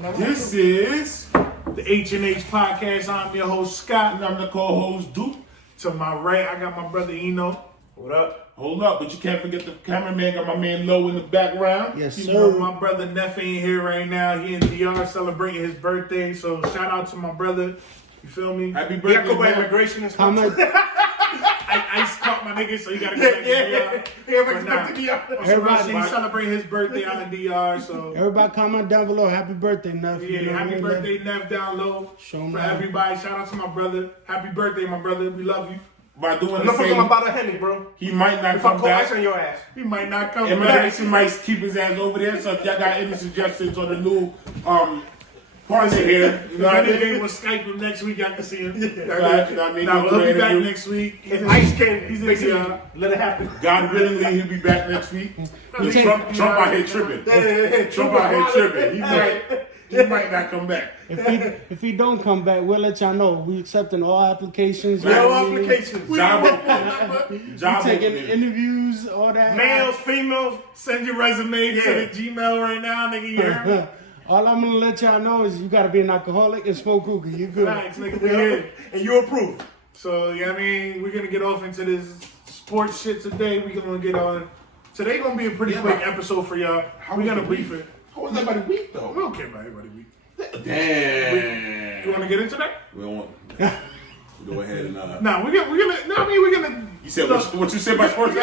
This is the H&H Podcast. I'm your host, Scott, and I'm the co-host, Duke. To my right, I got my brother, Yno. What up? Hold up, but you can't forget the cameraman. Got my man Low in the background. Yes, you sir. know, my brother Nefty ain't here right now. He in DR celebrating his birthday. So shout out to my brother. You feel me? Happy birthday, yeah, immigration and stuff. Ice caught my nigga, so you gotta go back to DR. Everybody celebrating his birthday out in DR. So everybody comment down below. Happy birthday, Neff. Yeah, happy birthday, Neff, down low. For everybody, shout out to my brother. Happy birthday, my brother. We love you. By doing the same, about a Henny, bro. He might not if come back. Ice on your ass. He might not come back. Immigration might keep his ass over there. So if y'all got any suggestions on the new partner here, you know what I mean? They will Skype him next week. Y'all can see him. We'll be back next week. If Ice can, he's in let it happen. God willingly, he'll be back next week. Trump out here tripping. Trump out here tripping. He might not come back. If he don't come back, we'll let y'all know. We accepting all applications. All applications. Job taking interviews, all that. Males, females. Send your resume to the Gmail right now, nigga. All I'm gonna let y'all know is you gotta be an alcoholic and smoke hookah. You good? Thanks, nigga. We here. And you approve. So yeah, I mean, we're gonna get off into this sports shit today. We're gonna get on. Today gonna be a pretty quick episode for y'all. We're gonna brief it. How was everybody week though? We don't care about everybody week. Damn. You want to get into that? We don't want. Go ahead and. We're gonna. No, I mean we're gonna. You said what you said about sports?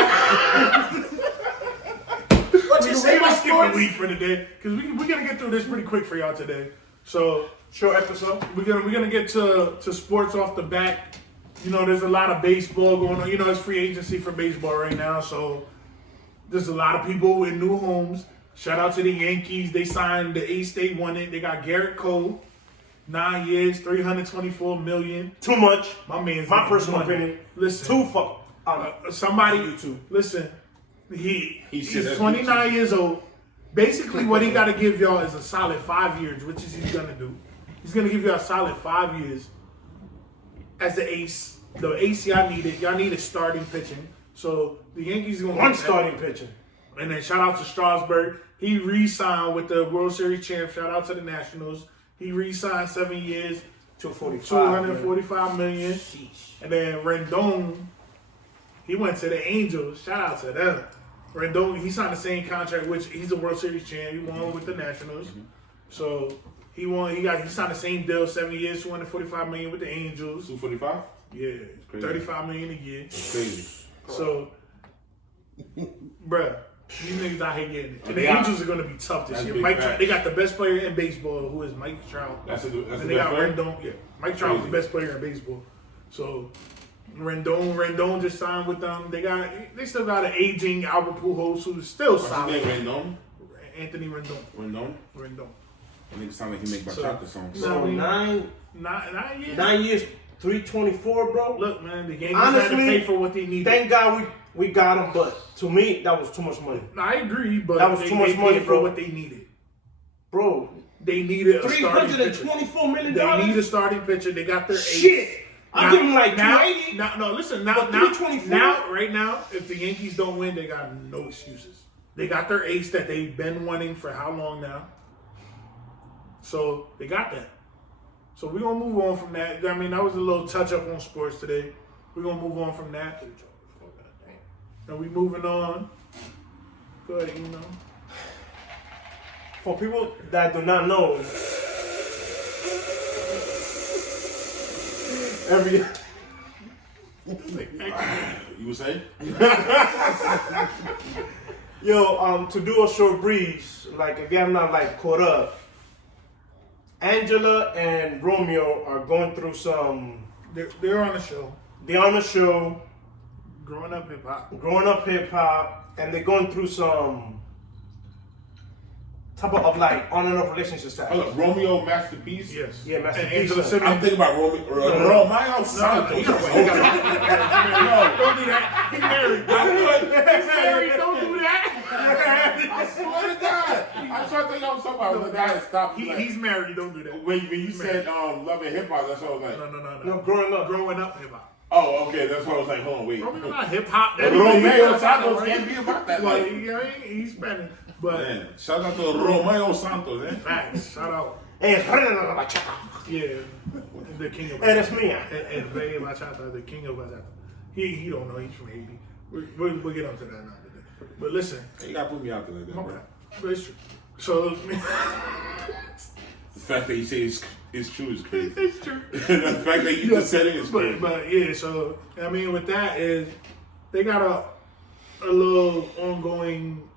What you say about skip the week for today because we're gonna get through this pretty quick for y'all today. So short episode. We're gonna get to sports off the bat. You know, there's a lot of baseball going on. You know, it's free agency for baseball right now, so there's a lot of people in new homes. Shout out to the Yankees. They signed the ace. They won it. They got Garrett Cole, 9 years, $324 million. Too much. My personal opinion. Listen, somebody. YouTube. Listen, he's 29 years old. Basically, what he got to give y'all is a solid 5 years, which is he's gonna do. He's gonna give y'all a solid 5 years as the ace. The ace y'all needed. Y'all needed starting pitching. So the Yankees gonna one starting pitching. And then shout out to Strasburg. He re-signed with the World Series champ. Shout out to the Nationals. He re-signed 7 years, $245 million. Sheesh. And then Rendon, he went to the Angels. Shout out to them. Rendon, he signed the same contract, which he's a World Series champ. He won with the Nationals. So he signed the same deal, 7 years, $245 million with the Angels. 245? Yeah, $35 million a year. That's crazy. So, bruh. These niggas out here getting it. And the Angels are going to be tough this year. They got the best player in baseball, who is Mike Trout. And they got Rendon. Yeah, Mike Trout is the best player in baseball. So Rendon just signed with them. They still got an aging Albert Pujols who's still solid. What's his name, Rendon? Anthony Rendon. Rendon. I think it sounds like he make bachata songs. So 9 years. 9 years, 324, bro. Look, man, the Yankees had to pay for what they needed. Thank God we got him, but to me, that was too much money. I agree, but that was too much money, for what they needed. Bro, they needed a starting pitcher. $324 million. They need a starting pitcher. They got their shit. I'm giving like 280. Listen, right now, if the Yankees don't win, they got no excuses. They got their ace that they've been wanting for how long now? So they got that. So we're gonna move on from that. I mean, that was a little touch up on sports today. We're gonna move on from that. And we moving on. Go ahead, Yno. For people that do not know, You were saying? Yo, to do a short breeze, like if you have not like caught up, Angela and Romeo are going through some. They're on the show. They're on the show. Growing up hip hop, and they're going through some type of like on and off relationship stuff. Oh, Romeo Masterpiece? Yes. Yeah, Masterpiece. Angela Simmons. I'm thinking about Romeo. My house. No, don't do that. He's married. Don't do that. I swear to God. I tried to think I was talking about the guy that stopped. He's married. Don't do that. When you said Love and Hip Hop, that's all I was like. No. Growing up hip hop. Oh, okay. That's why I was like, hold on, wait. Romeo not hip hop. Romeo Santos can't be about that. Like, Like, you know, he's Spanish. But man, shout out to Romeo Santos, eh? facts. Shout out. And Yeah, the king of it's me. and Rey Bachata, the king of bachata. He don't know. He's from Haiti. We'll get onto that now today. But listen, You gotta put me out there like that, my bro. bad. But it's true. So The fact that you say it's true is crazy. it's true. The fact that you just said it is crazy. But yeah. So I mean, with that is they got a little ongoing,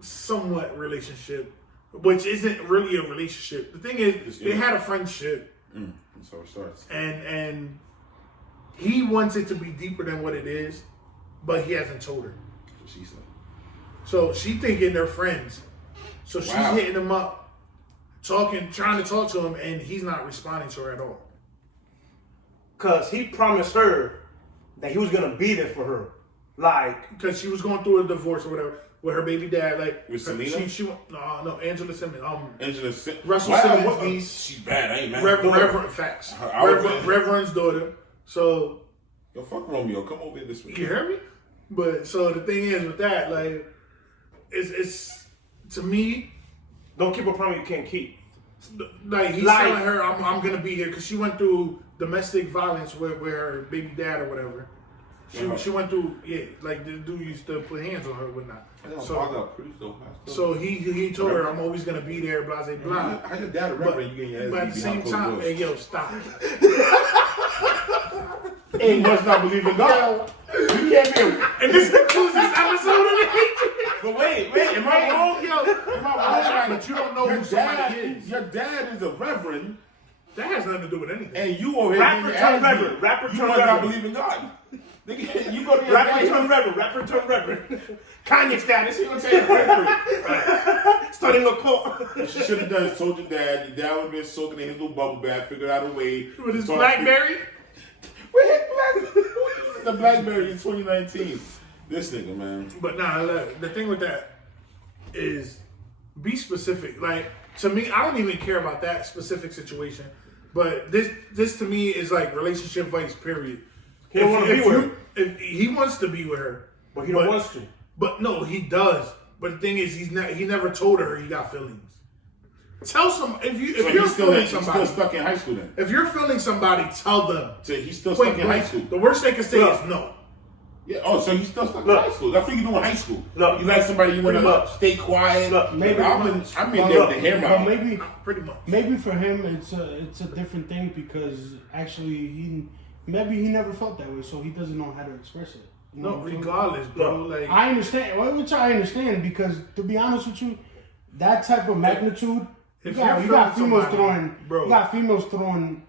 somewhat relationship, which isn't really a relationship. The thing is, they had a friendship. That's how it starts. And he wants it to be deeper than what it is, but he hasn't told her. That's what she said. So she thinking they're friends. So she's hitting him up, trying to talk to him, and he's not responding to her at all. Cause he promised her that he was gonna be there for her. Like, Because she was going through a divorce or whatever with her baby dad. Like With Selena? No, Angela Simmons. Angela Simmons. Russell Simmons' niece. She's bad. I ain't mad. Reverend facts. Reverend's daughter. So Yo, fuck Romeo. Come over here this week. you hear me? But so the thing is with that, like, it's to me, don't keep a promise you can't keep. like he's telling her, I'm gonna be here because she went through domestic violence with her baby dad or whatever. She went through like the dude used to put hands on her, whatnot. So he told her, I'm always gonna be there, blah blah blah. How your dad a reverend? You getting your ass But at the same time, hey yo, stop. He must not believe in God. You can't be And this concludes this episode of the But wait, am I wrong? Am I wrong? But you don't know who somebody is. Your dad is a reverend, That has nothing to do with anything. and you over here Rapper turn reverend. Rapper You turn must not reverend. believe in God. Nigga, you go to your Rapper dad. turn reverend. Rapper turn reverend. Kanye status. You know what I'm saying? Pray for Starting a cult. you. What you should have done is told your dad would have been soaking in his little bubble bath, figured out a way. With his to talk BlackBerry? Where his BlackBerry? Who uses the BlackBerry in 2019? This nigga, man. But nah, look, the thing with that is be specific. Like, to me, I don't even care about that specific situation. But this to me is like relationship advice, period. He don't want to be with her. If he wants to be with her. But he don't want to. But no, he does. But the thing is, he never told her he got feelings. Tell some if you're feeling somebody. He's still stuck in high school then. If you're feeling somebody, tell them. So he's still stuck in high school. The worst they can say is no. Yeah. Oh, so he's still stuck in high school. That's what you do in high school. Look, you like somebody you want to stay quiet. Look, maybe I'm in there with the hair But mouth. Pretty much. maybe for him it's a different thing because actually he never felt that way, so he doesn't know how to express it. You know No, what I'm saying? regardless, bro. Like I understand, which I understand because to be honest with you, that type of magnitude, you got females throwing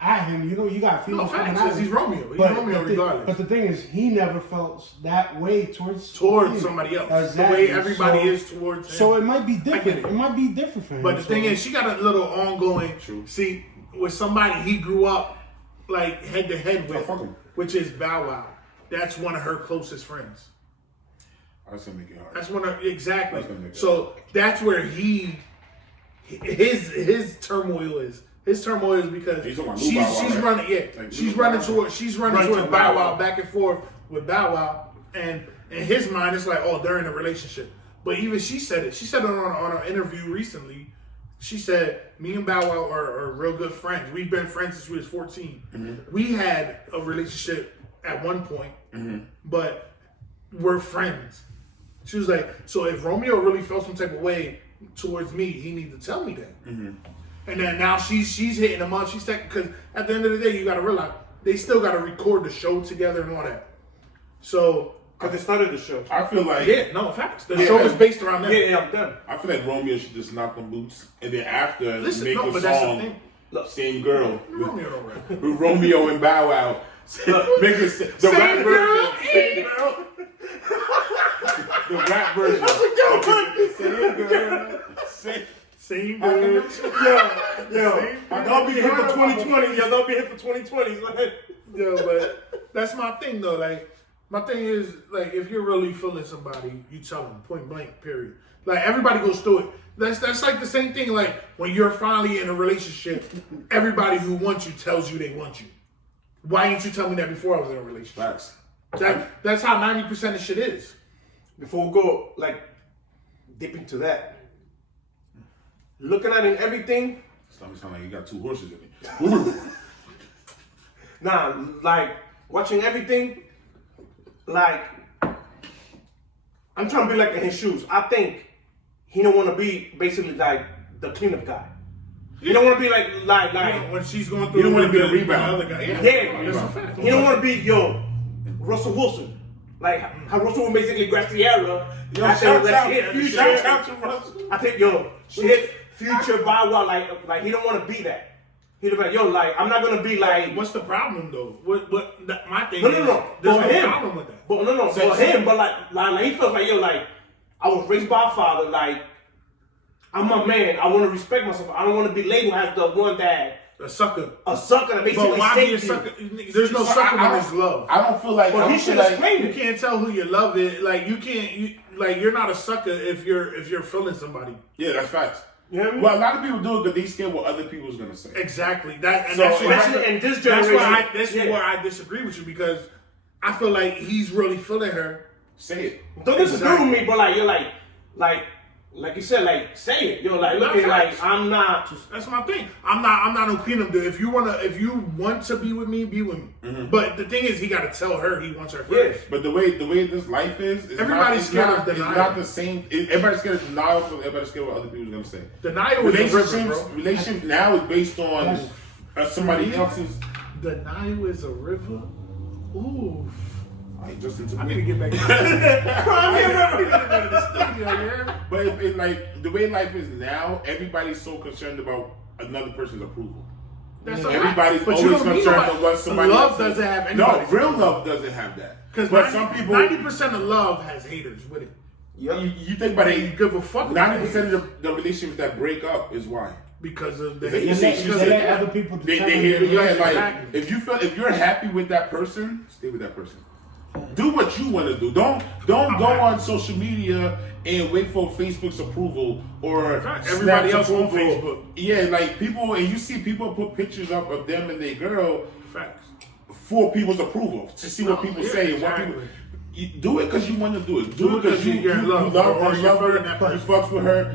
at him. You know, you got females throwing at him. He's Romeo. He's Romeo regardless. But the thing is, he never felt that way towards somebody else. Exactly. The way everybody is towards him. So it might be different. it. It might be different for him. But the thing is, she got a little ongoing. True. See, with somebody he grew up like head to head with, fuck him. which is Bow Wow. That's one of her closest friends. That's gonna make it hard. That's one of exactly. That's gonna make it So that's where his turmoil is. His turmoil is because He's talking about she's Lil Bow Wow, right? running, Like she's Lil running Bow towards to Bow Wow back and forth with Bow Wow, and in his mind it's like, oh, they're in a relationship. But even she said it. She said it on an interview recently. She said, me and Bow Wow are real good friends. We've been friends since we was 14. Mm-hmm. We had a relationship at one point, but we're friends. She was like, so if Romeo really felt some type of way towards me, he needs to tell me that. And then now she's hitting him up. She's because at the end of the day, you got to realize they still got to record the show together and all that. So Because they started the show. I feel like facts. The show is based around that. Yeah, I'm done. I feel like Romeo should just knock them boots and then after Listen, make no, a but that's the song. thing. Same girl Romeo don't rap. with Romeo and Bow Wow. Make it the rap girl, version. Same girl. The rap version. Same girl. Same girl. Y'all be here for 2020. Y'all be here for 2020. Go ahead. Yo, but that's my thing though. Like, my thing is, like, if you're really feeling somebody, you tell them, point blank, period. Like, everybody goes through it. That's like the same thing, like, when you're finally in a relationship, everybody who wants you tells you they want you. Why didn't you tell me that before I was in a relationship? Facts. That's how 90% of shit is. Before we go, like, dip into that, looking at everything. Sound like you got 2 horses in it. Nah, like, watching everything, like, I'm trying to be like in his shoes. I think he don't want to be basically like the cleanup guy. He don't want to be like when she's going through. He don't want to be the the rebound. other guy. Yeah, That's a fact. he don't want to be Russell Wilson. Like how Russell Wilson basically grabbed Sierra. Shout out to Russell. I think she hit Future Bow Wow like he don't want to be that. He'd be like, like, I'm not gonna be like. What's the problem though? My thing No. there's For no him. problem with that. But no, for him. But like he feels like like, I was raised by a father. Like, I'm a man. I want to respect myself. I don't want to be labeled as the one that A sucker. A sucker that basically. But why be a sucker? There's no sucker when it's love. I don't feel like. Well, he should explain it. You can't tell who you love it. Like you can't. You're not a sucker if you're feeling somebody. Yeah, that's facts. You know what I mean? Well, a lot of people do it because they scared what other people's gonna say. Exactly. That's especially in this generation. That's where I disagree with you because I feel like he's really feeling her. Say it. Don't disagree with me, but like you're like you said, like say it. You're like looking like I'm not. That's my thing. I'm not no kingdom dude. If you want to be with me, be with me. Mm-hmm. But the thing is, he got to tell her he wants her first. Yeah. But the way this life is, everybody's scared of denial. It's not the same. Everybody's scared of denial. So everybody's scared of what other people's gonna say. Denial is a river, bro. Relationships now is based on somebody else's. Denial is a river. Ooh. I need to get back. But if like the way life is now, everybody's so concerned about another person's approval. That's Everybody's but always concerned with what somebody love else doesn't have No, anybody's real approval. love doesn't have that. Because some people 90% of love has haters with it. You think about You it, give a fuck. 90% of the relationships that break up is why. Because of the They let other people They determine hear their like Exactly. if you're happy with that person, stay with that person. Do what you want to do. Don't go on social media and wait for Facebook's approval or everybody Snap's else on approval. Facebook. Yeah, like people, and you see people put pictures up of them and their girl Facts. for people's approval to see what people say and what exactly. people. You do it because you want to do it. Do it because you're in love. love Or her. you're You fucking that person. fucks with her.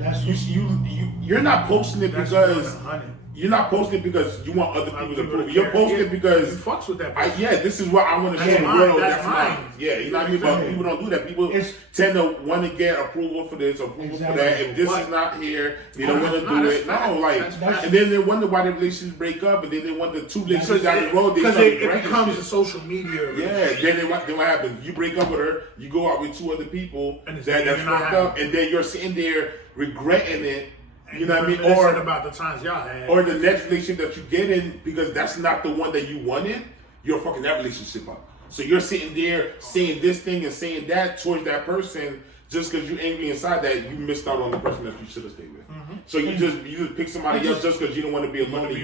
You're not posting it That's because 100. you're not posting it because you want other people to people to approve. You're care. posting it because You fucks with that person. this is what I want to show That's the mine. world. That's That's mine. mine. Yeah, you know what I mean? But people don't do that. People tend to want to get approval for this, approval for that. If this is not here, they don't want to do it. No, like, and then they wonder why the relationships break up, and then they want the two relationships down the road. Because it becomes a social media. Yeah, then what happens? You break up with her, you go out with 2 other people, And it's- that's you're not fucked happy. up, and then you're sitting there regretting it. And You know what I mean? reminiscing about the times y'all had. Or the next relationship that you get in, because that's not the one that you wanted, you're fucking that relationship up. So you're sitting there saying this thing and saying that towards that person just because you're angry inside that you missed out on the person that you should have stayed with. So you just pick somebody else just because you don't want to be alone.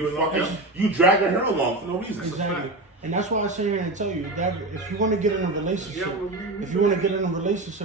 You dragging her along for no reason. Exactly. And that's why I sit here and tell you that if you want to get in a relationship,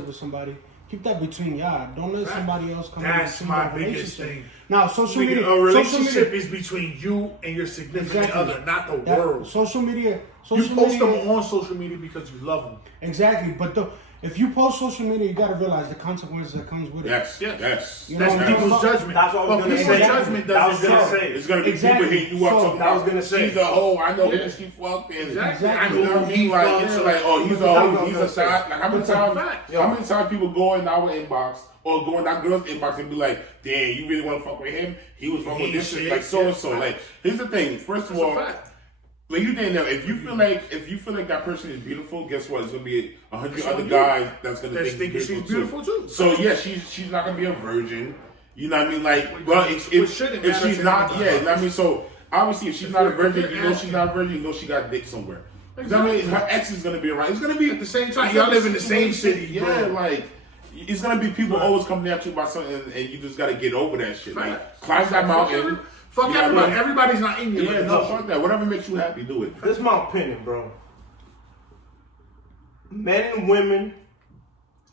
with somebody, keep that between y'all. Don't let somebody else come in That's between my that biggest relationship. thing. Now, social media. A relationship social media, is between you and your significant Exactly. other, not the that- world. Social media. You post them on social media because you love them. Exactly. But if you post social media, you got to realize the consequences that comes with it. Yes. You know That's what I'm people's about? judgment. That's what I was But gonna people's say. judgment That was doesn't gonna count. say. It's gonna be Exactly. people hitting you up So, talking I was about gonna say. she's a hoe. I know Yeah. who she fucked and Exactly. Exactly. I You know know what I mean? Like, fucks. it's like, oh, he's a hoe, he's a shot. Like, how many That's a times? fact. How many times people go in our inbox or go in that girl's inbox and be like, "Damn, you really want to fuck with him? He was fucking with this shit, like so and so." Like, here's the thing. First of That's a all, fact. when you didn't know, if you feel like that person is beautiful, guess what? It's gonna be 100 other guys that's gonna That's think thinking she's beautiful too. So yeah, she's not gonna be a virgin. You know what I mean? Like, well, Which if shouldn't if matter she's to not, anybody. yeah, you know what I mean. So obviously, if she's not a virgin, you know she's asking. not a virgin. You know she got dick somewhere. You know what I mean? Her ex is gonna be around. It's gonna be At the same time, it's y'all gonna live be in the same situation. city, Yeah, bro. like it's gonna be people always coming at you about something, and you just gotta get over that shit. Like, Fact. climb that mountain. Fuck You know what I everybody. mean? Everybody's not in here. Yeah, no, fuck that. Whatever makes you happy, do it. This is my opinion, bro. Men and women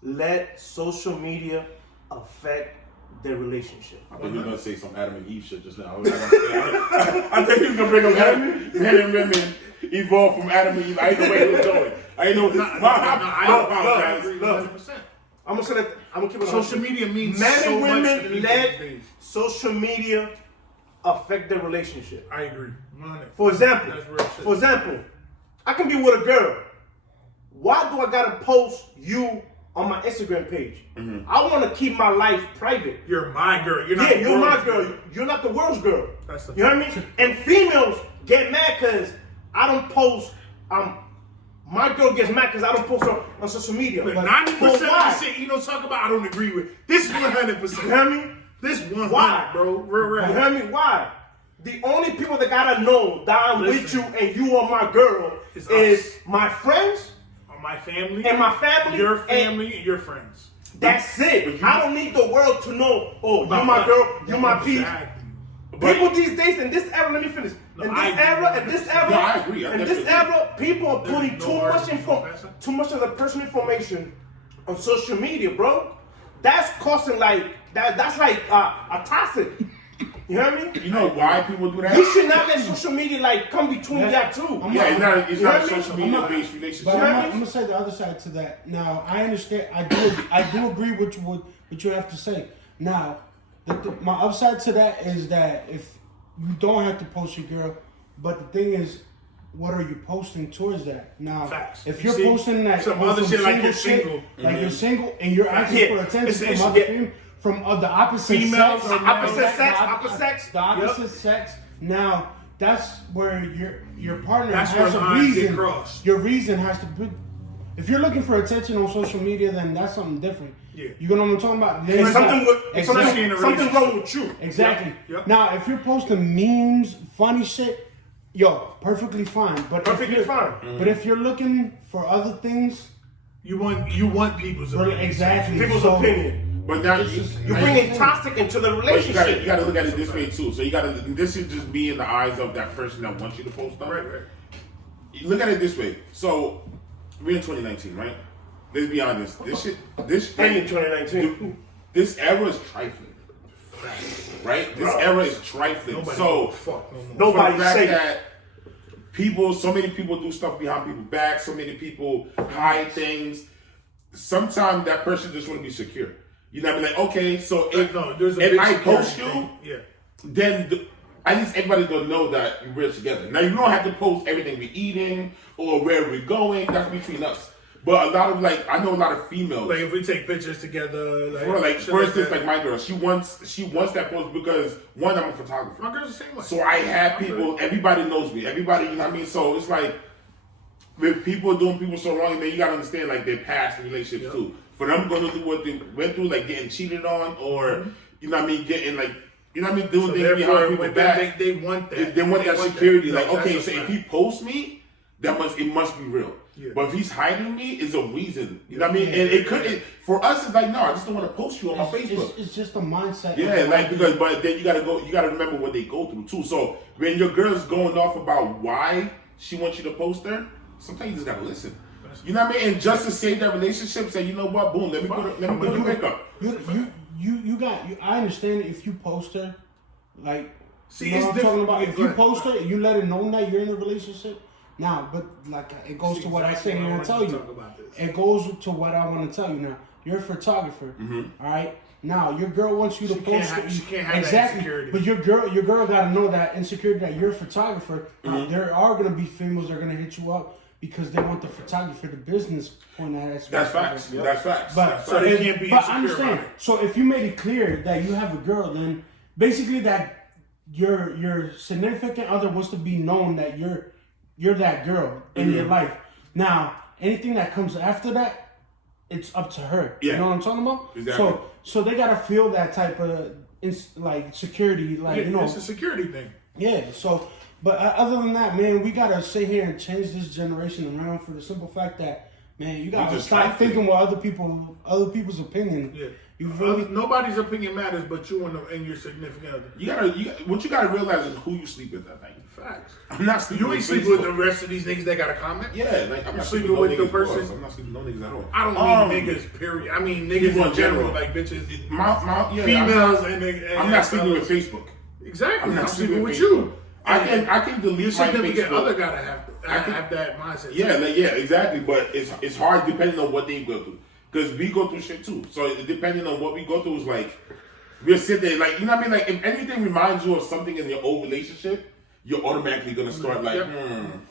let social media affect their relationship. I thought you were gonna say some Adam and Eve shit just now. I thought you was gonna bring up men and women evolved from Adam and Eve. I didn't know where he was going. I didn't know. I agree 100%. I'm gonna say that. I'm gonna keep it. Social media means men so and much to women people let these days. social media affect their relationship. I agree. 100. For example, That's real shit. I can be with a girl. Why do I gotta post you on my Instagram page? I want to keep my life private. You're my girl. You're not the you're my world's girl. You're not the world's girl. That's the You know what I mean? And females get mad because I don't post. My girl gets mad because I don't post her on social media. But 90% But of the why? shit you talk about, I don't agree with. This 100%. You know what I mean? This 100, Why? bro. Real You rap. hear me? Why? The only people that gotta know that I'm with you Listen. and you are my girl It's is us. my friends My family. and my family. Your family and your friends. That's it. I don't need the world to know. Oh, you're About my us. girl. You're my piece. Exactly. People these days in this era, let me finish. In I this agree. era, No, I agree. I in this definitely era, people are putting There's too no much argument. too much of the personal information on social media, bro. That's causing like that's like a toxic. You hear me? You know why people do that? You should not let social media like come between y'all two. Yeah, it's not a You know what I social mean? media based relationship. But I'm gonna say the other side to that. Now I understand. I do agree with what you have to say. Now, my upside to that is that if you don't have to post your girl, but the thing is, what are you posting towards that? Now, Facts. if You you're see, posting that some on other shit like you're single, single. like you're single, and you're asking Yeah. for attention It's- from other yeah. from the opposite Females sex, or males. the opposite sex. Now that's where your partner That's has where a lines get reason. crossed. Your reason has to be. If you're looking for attention on social media, then that's something different. Yeah. You know what I'm talking about? There's Especially in a something relationship. wrong with you. Exactly. Yep. Now, if you're posting memes, funny shit, yo, perfectly fine. But Perfectly fine. But if you're looking for other things, You want people's opinion. exactly. People's So, opinion. But now You're bringing toxic into the But relationship. you gotta look at it this way too. So this is just be in the eyes of that person that wants you to post stuff. Right. You look at it this way. So we're in 2019, right? Let's be honest. This And in 2019. this era is trifling, right? This era is trifling. Nobody So gives a fuck no more. for the Nobody's fact safe. that so many people do stuff behind people's back, so many people hide things. Sometimes that person just want to be secure. You know what I mean? Like, okay, so if there's a if big I security post you, thing. Yeah. then at least everybody's gonna know that we're together. Now you don't have to post everything we're eating or where we're going. That's between us. But a lot of I know a lot of females. Like if we take pictures together, shit for instance, that. my girl, she wants that post because one, I'm a photographer. My girl's the same way. So I have people. Everybody knows me. Everybody, you know what I mean. So it's like with people doing people so wrong, then you gotta understand their past relationships too. For them going to do what they went through, like getting cheated on, or you know what I mean, getting you know what I mean, doing So things therefore, behind people's with back. they want that. They want that security. that. Like, No, okay, that's so a if fact. he posts me, it must be real. Yeah. But if he's hiding me, it's a reason. You know what I mean? And it could for us. It's like, no, I just don't want to post you on my Facebook. It's just a mindset. Yeah, but then you gotta remember what they go through too. So when your girl's going off about why she wants you to post her, sometimes you just gotta listen. You know what I mean? And just to save that relationship, say, you know what, boom, let me put the makeup. I understand if you post her, See, you know it's what I'm talking different. about. If Go you ahead. post her, you let her know that you're in a relationship. Now, but it goes to what I say here and tell you. It goes to what I want to tell you. Now, you're a photographer, all right. Now, your girl wants you to post. She can't have that exactly, insecurity. but your girl got to know that insecurity that you're a photographer. Now, there are gonna be females that are gonna hit you up because they want the photography, the business point at it. That's facts. That's facts. But That's So facts. they can't be but insecure understand. about it. So if you made it clear that you have a girl, then basically that your significant other wants to be known that you're that girl in your life. Now, anything that comes after that, it's up to her. Yeah. You know what I'm talking about? Exactly. So they gotta feel that type of security, It's a security thing. Yeah. So, but other than that, man, we gotta sit here and change this generation around for the simple fact that, man, you gotta just stop trying to- thinking what other people's opinion. Yeah. You really. Nobody's opinion matters but you and your significant other. What you gotta realize is who you sleep with that night. Facts. I'm not sleeping You ain't with sleeping with the Facebook. rest of these niggas that got a comment. Yeah, I'm You're not sleeping sleeping with with the no niggas, person. boss. I'm not sleeping with no niggas at all. I don't mean niggas, period. I mean niggas People in in general, general. like bitches, Yeah, females, and I'm not sleeping with Facebook. Exactly. I'm not I'm sleeping sleeping with with you. I can delete Your my significant Facebook. other gotta have that mindset. Yeah, exactly. But it's hard depending on what they go through. Because we go through shit too. So depending on what we go through is like, we'll sit there like, you know what I mean? Like if anything reminds you of something in your old relationship, you're automatically gonna start like,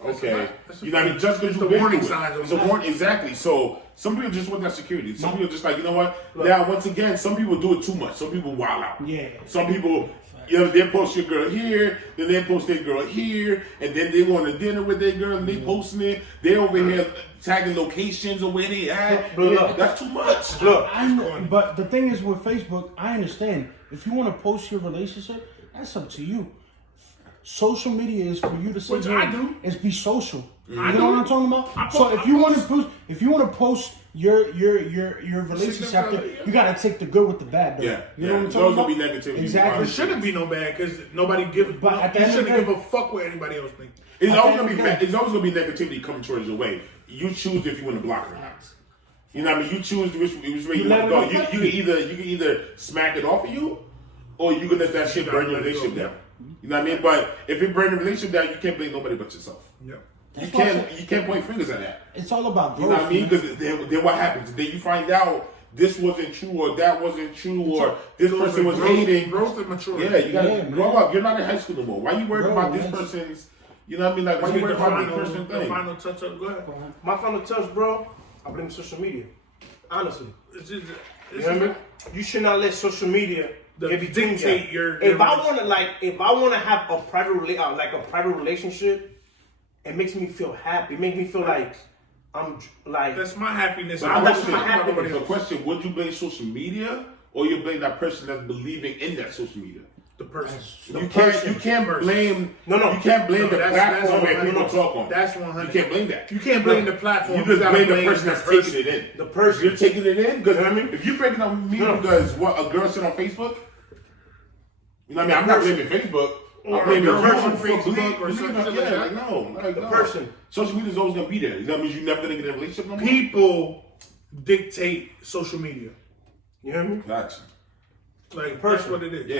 okay. You know what I mean? Just because the warning signs. It's a warning, exactly. So some people just want that security. Some people just like, you know what? Now once again, some people do it too much. Some people wild out. Yeah. Some people, they post your girl here, then they post their girl here, and then they go on a dinner with their girl and they posting it. They over here tagging locations of where they at. Look. That's too much. Look, But the thing is with Facebook, I understand. If you want to post your relationship, that's up to you. Social media is for you to sit Which here I do. and be social. I You know do. what I'm talking about? So if you want to post your relationship out there, you gotta take the good with the bad. Though. Yeah, You know what I'm There's talking always about? gonna be negativity. Exactly. There shouldn't be no bad because nobody gives. But at the you end of shouldn't the give a fuck what anybody else thinks. It's At always the gonna end be of the day. it's always gonna be negativity coming towards your way. You choose if you want to block it or not. You know what I mean? You choose which way you want to go. You can either smack it off of you, or you can let that shit burn your relationship down. You know what I mean? But if it burns the relationship down, you can't blame nobody but yourself. Yeah. You can't point fingers at that. It's all about You growth. know what I mean? man. Because then what happens? Then you find out this wasn't true or that wasn't true or this person was hating. Growth and maturity. Yeah, you gotta Yeah, grow man. up. You're not in high school no more. Why you worried Bro, about this that's- person's? You know what I mean? Like why Let's you get worried the about this person's the thing? final touch up. Go ahead. my final touch, bro, I blame social media. Honestly. It's just, You know what I mean? You should not let social media give you things dictate that- your If I wanna have a private relationship, it makes me feel happy. It makes me feel like I'm like That's my happiness. So I that's don't my talk about happiness. nobody The else. question: would you blame social media or you blame that person that's believing in that social media? The person. You can't blame. No. You can't blame No, the that's platform where 100. people talk on. That's 100. You can't blame that. You can't blame the platform. You just gotta blame the person that's taking it in. The person. You're taking it in because You know what I mean? if you're breaking up me No. because what a girl said on Facebook, you know what I mean? I'm not blaming Facebook. Or I'm blaming a girl the on person for Facebook believing. or something like Yeah, that. like no, like no. person. Social media is always gonna be there. That means you're never gonna get in a relationship no more. People dictate social media. You hear me? Gotcha. Like that's what it is. Yeah,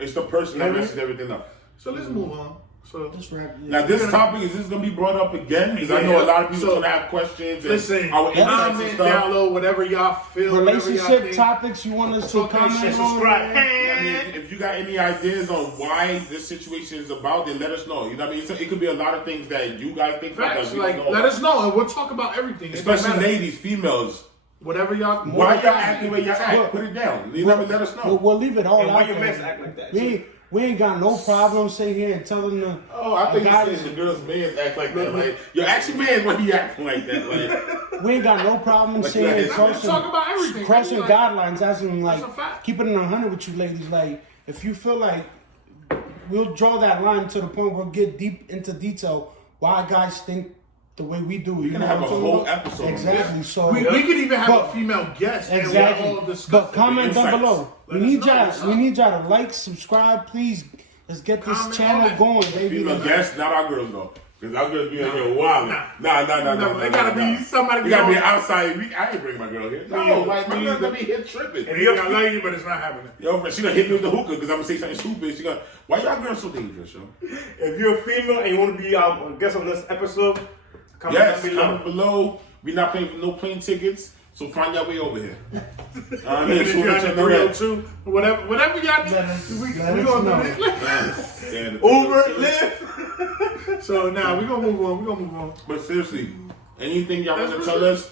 it's the person that Yeah. messes everything up. So let's move on. So Just wrap it. Now this topic is this gonna be brought up again? Because I know a lot of people gonna have questions. And listen, our insights and comment stuff. down low, whatever y'all feel, whatever y'all Relationship think. topics you want us to Talk that comment shit, on? subscribe. I mean, if you got any ideas on why this situation is about, then let us know. You know what I mean? It could be a lot of things that you guys think about Facts, that we like don't know let about. us know, and we'll talk about everything. It don't Especially matter. ladies, females. Whatever y'all. Why y'all acting the way y'all act? Put it down. You never let us know. We'll leave it all And out why your there. men act like that? We ain't got no problem sitting here and telling them. Oh, I think guys, you said the girls' mans act like that. Like, yo, actually, man, why he acting like that? Like, we ain't got no problem sitting here Let's crossing, talk about everything. crossing Like, guidelines, as in like that's a fact. keeping it 100 with you ladies. Like if you feel like we'll draw that line to the point where we'll get deep into detail why guys think the way we do. You can know have what a I'm whole talking about? episode on Exactly. this. So We could even have But- a female guest. exactly. And we'll all discuss But it. comment down insights. below. Let We us need know y'all. what's We up. need y'all to like, subscribe, please. Let's get this Comment channel on it. going, baby. female guests, not our girls though. Because our girls be in here wild. Nah. It gotta be somebody. We gotta be outside. I ain't bring my girl here. No, like my girl gonna be here tripping. And you're gonna like you, but it's not happening. Yo, she gonna hit me with the hookah because I'm gonna say something stupid. She gonna, why y'all girls so dangerous, yo? If you're a female and you want to be a guest on this episode, comment Yes, down below. comment below. We not paying for no plane tickets, so find your way over here. Even if so you're let on you the know that. 302, whatever y'all do, we let us gonna know. do this. Yeah, Uber, Lyft. So now we gonna move on. But seriously, anything y'all want to That's tell what- us,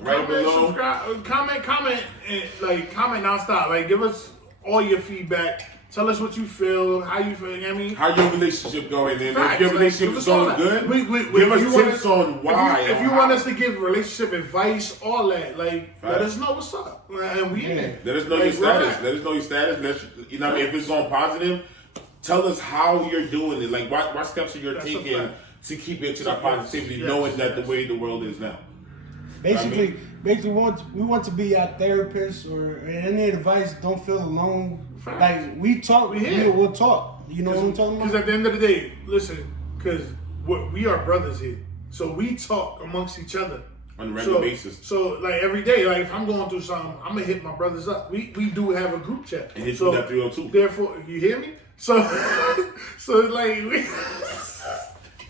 right Comment, below. subscribe, comment, and like comment nonstop. Like give us all your feedback. Tell us what you feel, how you feel. You know what I mean, How your relationship going? And Facts, if your like, relationship give is us all going that. good, We- give if you us want tips us- on why. If you want us to give relationship advice, all that, like let Facts. us know what's up. And we in it. Let us know Like, your status. we're at. Let us know your status. You know what I mean? If it's going positive, tell us how you're doing it. Like what steps are you That's a taking fact. to keep it to that positivity, Yes. knowing that the way the world is now. Basically, we want to be our therapist or any advice. Don't feel alone. Facts. Like we talk, We here. we'll talk. You know what I'm talking Because about? at the end of the day, listen, because we are brothers here, so we talk amongst each other On a regular basis. So like every day, like if I'm going through something, I'm gonna hit my brothers up. We do have a group chat. And hit so you that 302. Therefore, you hear me? So So it's like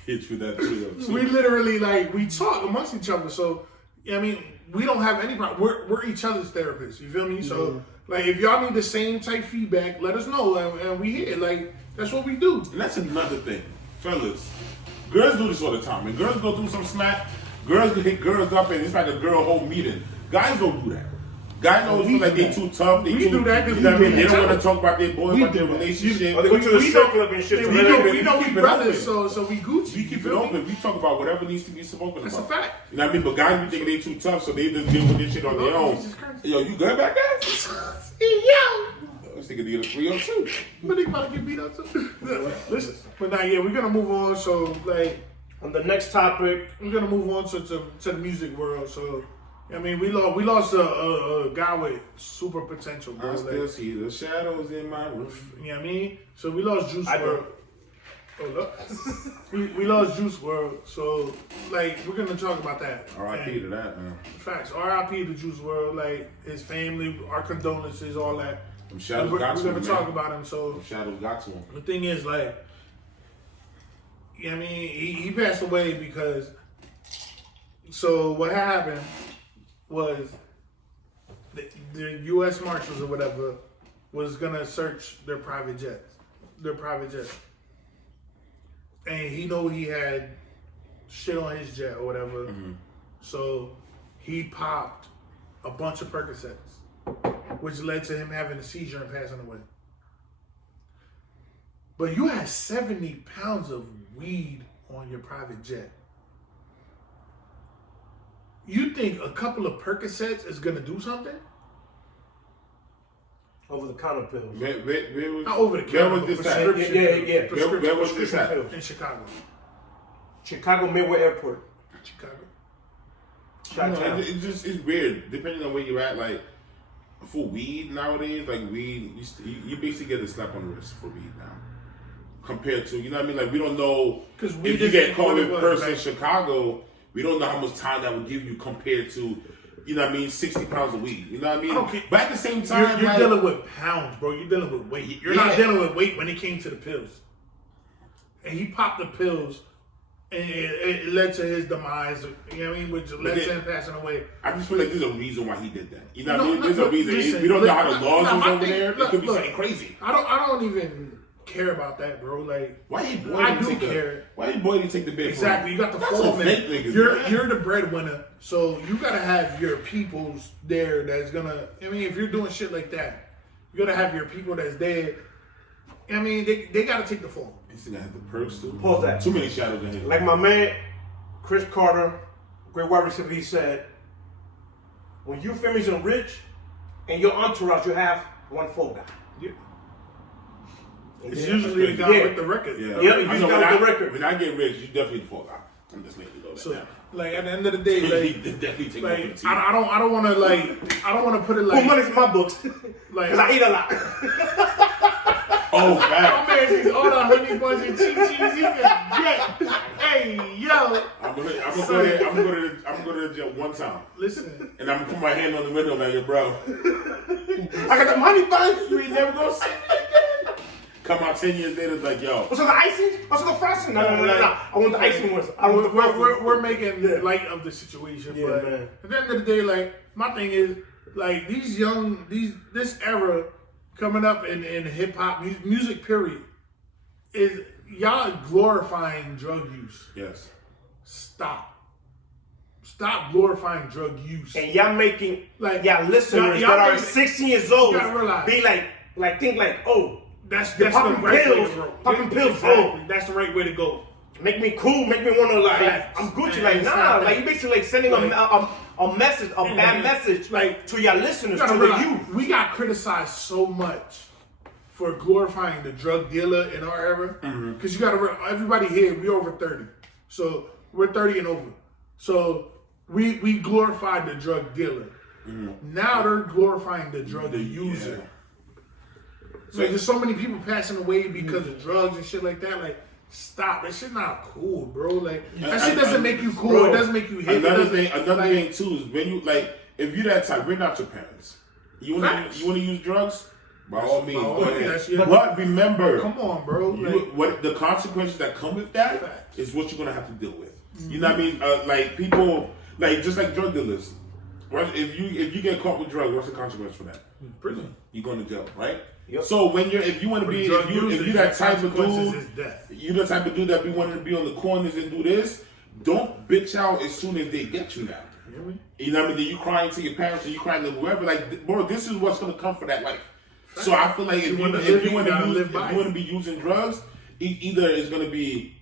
Hit you that too. we literally like we talk amongst each other. So I mean, we don't have any problem. We're each other's therapists. You feel me? So like, if y'all need the same type feedback, let us know, and we here. Like that's what we do. And that's another thing, fellas. Girls do this all the time. When girls go through some snap, girls hit girls up, and it's like a girl whole meeting. Guys don't do that. Guys always feel like they too tough. They do that because you know what I mean? do They each don't want other. to talk about their boy, about their relationship. Or they go to the We strip club and shit. We to know relax. we keep it brothers, open. so we Gucci. We keep you it feel me? open. We talk about whatever needs to be spoken That's about. a fact. You know what I mean? But guys be thinking they too tough, so they just deal with this shit on their own. Jesus Christ. Yo, you good back there? Yo, This nigga need a 302. but they about to get beat up too. Listen, but now yeah, we're gonna move on. So like, On the next topic, we're gonna move on to the music world. So I mean, we lost a guy with super potential, bro. I Like, still see the shadows in my roof. you know what I mean? So we lost Juice I WRLD. Hold up. we lost Juice WRLD. So like, we're gonna talk about that. R.I.P. to that, man. Facts. R.I.P. to Juice WRLD. Like his family, our condolences, all that. Them shadows We're got to gonna him, talk man. about him. So Them shadows got to him. the thing is, like, I mean, he passed away because. So what happened was the U.S. Marshals or whatever was gonna search their private jets, and he know he had shit on his jet or whatever. So he popped a bunch of Percocets, which led to him having a seizure and passing away. But you had 70 pounds of weed on your private jet. You think a couple of Percocets is gonna do something? over-the-counter pills. Not over the Where counter, was but this at? prescription. Yeah. Prescription, Where was this prescription at? pills in Chicago. Chicago Midway Airport. Chicago. I know, Chi-town. it's weird depending on where you're at. Like for weed nowadays, like weed, you basically get a slap on the wrist for weed now. Compared to, you know what I mean? Like we don't know 'Cause weed if you isn't get caught what it with was, person in like- Chicago, we don't know how much time that would give you compared to, you know what I mean, 60 pounds of weed. You know what I mean? I don't care. But at the same time, You're like, dealing with pounds, bro. You're dealing with weight. You're not Yeah. dealing with weight when it came to the pills. And he popped the pills, and it led to his demise. You know what I mean? Which led to him passing away. I just feel like there's a reason why he did that. You know what I No, mean? no, There's a reason. listen, We don't know how the look, laws no, are my over thing- there. look, It could be look. something crazy. I don't even care about that, bro. Like, Why your boy I didn't do take care. Why your boy didn't take the bid? Exactly. You got the That's some foreman. fake niggas, man. You're the breadwinner, so you gotta have your peoples there. That's gonna. I mean, if you're doing shit like that, you gotta have your people that's there. I mean, they gotta take the fall. This nigga had the perks too. Pause that. Too many shadows in here. Like my man, Chris Carter, great wide receiver, he said, when you family's and rich, and your entourage, you have one full guy. Yeah. And It's then- usually the guy Yeah. with the record. Yeah, Yeah, I you know just got the record. When I get rich, you definitely fall out. I'm just letting you know that So, now. like at the end of the day, He like, definitely take like one for the team. I don't want to I don't want to put it Put like money in my books, like because I eat a lot. Oh, my man. man sees all the honey buns and cheese he can get. Hey yo, I'm gonna go to the gym one time, listen. and I'm gonna put my hand on the window like, yo, bro, I got the money buns. you ain't never gonna see me again. Come out 10 years later, it's like, yo, What's the icing? What's the frosting? No. I want the icing ones. I want the frosting. We're making light of the situation, Yeah, but man. at the end of the day, like my thing is like this era coming up in hip hop music period is y'all glorifying drug use. yes. Stop glorifying drug use. And y'all making Like, y'all listeners y'all that are making- 16 years old you gotta realize. be think like, oh, That's You're the popping right pills, way to go. popping pills, Exactly. That's the right way to go. make me cool, make me want to like, Facts. I'm Gucci. And Like, it's nah, not like that. you basically like sending a message, a bad message, Like, to your listeners, You to gotta the realize, youth. we got criticized so much for glorifying the drug dealer in our era. Because you gotta everybody here, we over 30. So we're 30 and over. So we glorified the drug dealer. Now they're glorifying the drug user. So there's so many people passing away because of drugs and shit like that. Like, stop. That shit not cool, bro. Like, that shit doesn't make you cool. Bro, It doesn't make you hip. Another It doesn't, thing too is when you like, if you're that type, we're not your parents. You want Facts. to use drugs? By all means, go that's ahead. your- But remember, Come on, bro. Like, what the consequences that come with that Facts. is what you're gonna have to deal with. You know what I mean? Like people, like just like drug dealers. Right? If you get caught with drugs, what's the consequence for that? prison. You going to jail, right? Yep. So if you want to be, drug if you users, that type of consequences dude, is death. you the type of dude that be wanting to be on the corners and do this. Don't bitch out as soon as they get you now. Really? You know what I mean? You crying to your parents or you crying to whoever. Like, bro, this is what's gonna come for that life. So I feel like if you want to be using drugs, either it's gonna be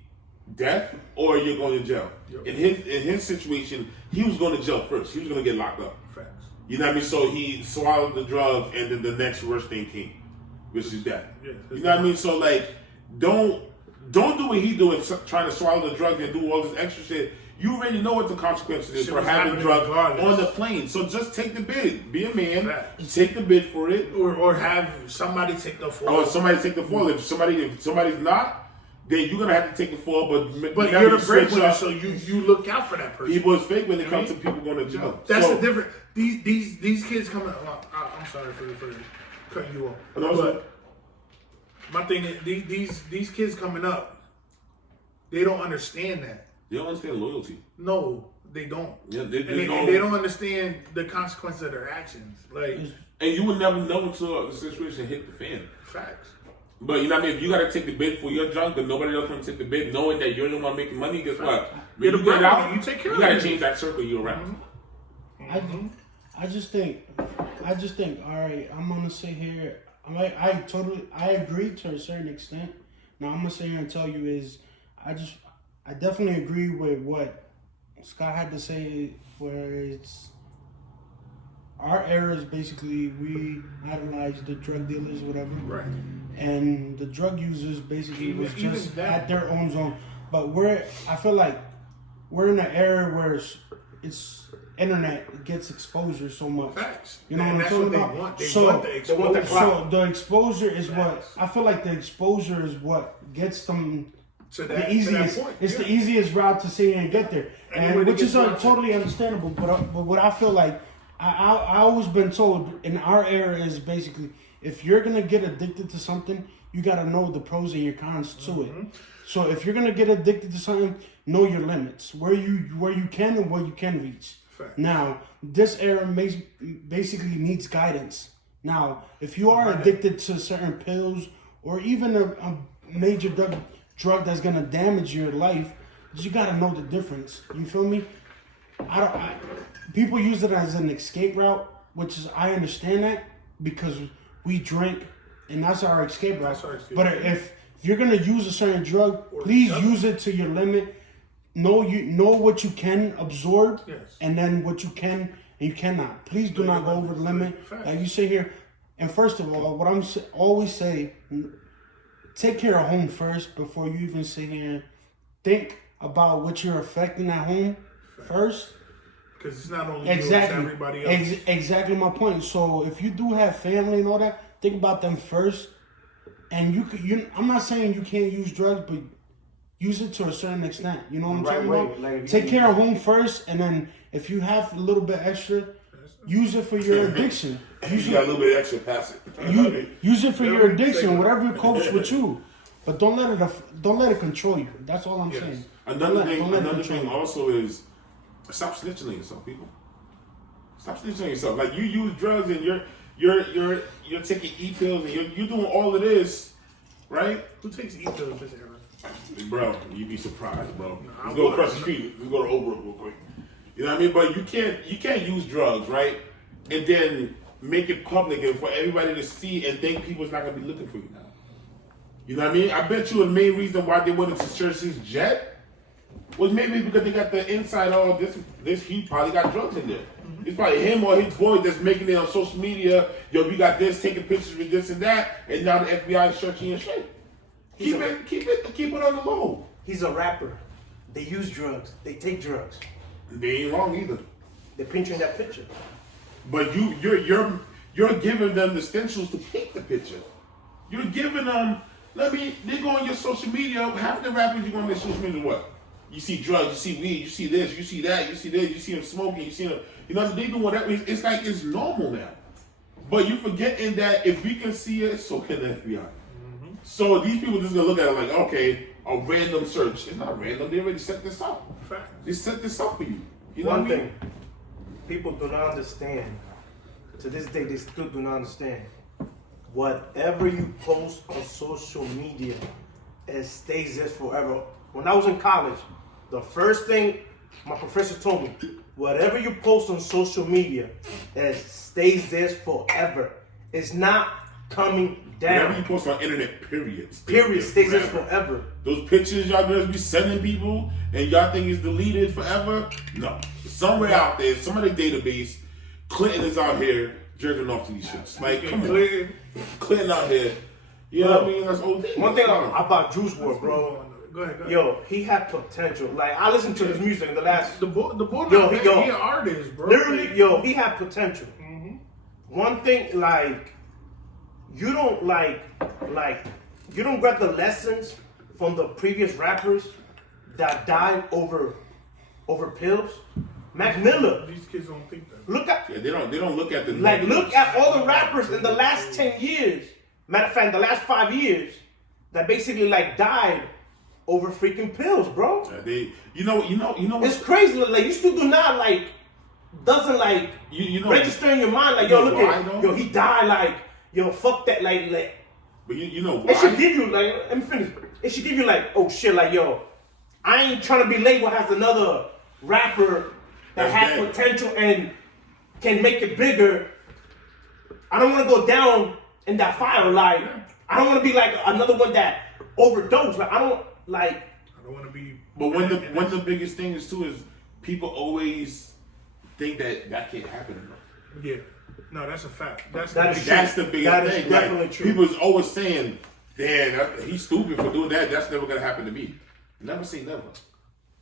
death or you're going to jail. Yep. In his situation, he was going to jail first. He was going to get locked up. Facts. You know what I mean? So he swallowed the drug, and then the next worst thing came, which is death. Yeah, you know what I mean? So like, don't do what he doing, trying to swallow the drug and do all this extra shit. You already know what the consequences is for having drugs on the plane. So just take the bid. Be a man. Facts. Take the bid for it. Or have somebody take the fall. Or somebody take the fall. If somebody's not, then you're gonna have to take the fall. But you're the breadwinner, so you look out for that person. People is fake when it comes to people going to jail. That's the difference. These kids coming. I'm sorry for cutting you off. But my thing is these kids coming up, they don't understand that. They don't understand loyalty. No, they don't. Yeah, they don't understand the consequences of their actions. Like, and you would never know until the situation hit the fan. Facts. But you know what I mean? If you gotta take the bid for your drug, but nobody else wanna take the bid, knowing that you're the one making money, guess what? You're the get breadwinner. out, You take care you of gotta it. change that circle you're around. I just think, all right, I'm gonna sit here. I agree to a certain extent. Now I'm gonna sit here and tell you is, I definitely agree with what Scott had to say. Where it's our era is basically we idolize the drug dealers, whatever, Right. and the drug users basically was Even just that. at their own zone. But I feel like we're in an era where it's internet gets exposure so much. Facts. You know And what I'm that's talking what about? they want. They So- want the exposure. So the exposure is Facts. what I feel like the exposure is what gets them To the that easiest. point. It's Yeah. the easiest route to see and get there, Anywhere to which get is to it. totally understandable. But what I feel like I always been told in our era is basically if you're gonna get addicted to something, you gotta know the pros and your cons to it. So if you're gonna get addicted to something, know your limits, where you can and where you can reach. Facts. Now, this era basically needs guidance. Now, if you are addicted to certain pills or even a major drug that's gonna damage your life, you gotta know the difference. You feel me? People use it as an escape route, which is I understand that because we drink and that's our escape route. That's our escape But route. if you're gonna use a certain drug, please use it to your limit. Know what you can absorb, Yes. and then what you can and you cannot. Please do not go over the limit. Facts. Like you sit here, and first of all, what I'm always say, take care of home first before you even sit here and think about what you're affecting at home first. Because it's not only Exactly. you, it's everybody else. Exactly my point. So if you do have family and all that, think about them first. And I'm not saying you can't use drugs, but use it to a certain extent. You know what I'm talking about? Like, Take care of home first, and then if you have a little bit extra, use it for your addiction. You got a little bit extra, pass it. Use it for your addiction, whatever copes with you. But don't let it control you. That's all I'm saying. Another thing control you. also is stop snitching on yourself, people. Stop snitching on yourself. Like you use drugs and you're taking e-pills and you're doing all of this, right? Who takes e-pills this era? Bro, you'd be surprised, bro. Let's go across the street. Let's go to Old Brook real quick. You know what I mean? But you can't use drugs, right? And then make it public and for everybody to see and think people's not gonna be looking for you now. You know what I mean? I bet you the main reason why they went into Church's jet was maybe because they got the inside all this he probably got drugs in there. It's probably him or his boy that's making it on social media. Yo, we got this, taking pictures with this and that, and now the FBI is searching your shit. Keep it on the low. He's a rapper. They use drugs. They take drugs. They ain't wrong either. They're painting that picture. But you're giving them the stencils to paint the picture. You're giving them. They go on your social media. Half the rappers you go on their social media what? You see drugs, you see weed, you see this, you see that, you see this, you see them smoking, you see them. You know they do whatever. It's like it's normal now. But you forgetting that if we can see it, so can the FBI. So these people just gonna look at it like, okay, a random search. It's not random. They already set this up. They set this up for you. You know One what I mean? thing people do not understand. To this day, they still do not understand. Whatever you post on social media, it stays there forever. When I was in college, the first thing my professor told me, whatever you post on social media, it stays there forever. It's not coming down. Whatever you post on internet, period. Stays there forever. Those pictures y'all gonna be sending people and y'all think it's deleted forever? No. Somewhere out there, some of the database, Clinton is out here jerking off to these shits. Like, come on. Clinton out here. You know what I mean? That's OD. One thing about Juice WRLD, bro. Go ahead. Yo, he had potential. Like, I listened to his music in the last... The boy, Yo, he an artist, bro. Literally, yo, he had potential. One thing, like, you don't you don't grab the lessons from the previous rappers that died over pills. Mac Miller. These kids don't think that. Look at Yeah, they don't look at the look at all the rappers in the last 10 years. Matter of fact, the last 5 years that basically like died over freaking pills, bro. You know what? It's crazy. Like, you still do not like doesn't like you know register in your mind like, yo, you know look why, at though? yo, he died, like, yo, fuck that, like But you know why? it should give you like, let me finish. It should give you like, oh shit, like, yo, I ain't trying to be labeled as another rapper that That's had dead. potential and can make it bigger. I don't want to go down in that fire. Like, I don't want to be like another one that overdosed. Like, I don't want to be. But one of the biggest things too is people always think that can't happen. Yeah. No, that's a fact. That's the biggest That thing. is definitely like, true. People's always saying, "Damn, he's stupid for doing that. That's never gonna happen to me." Never say never.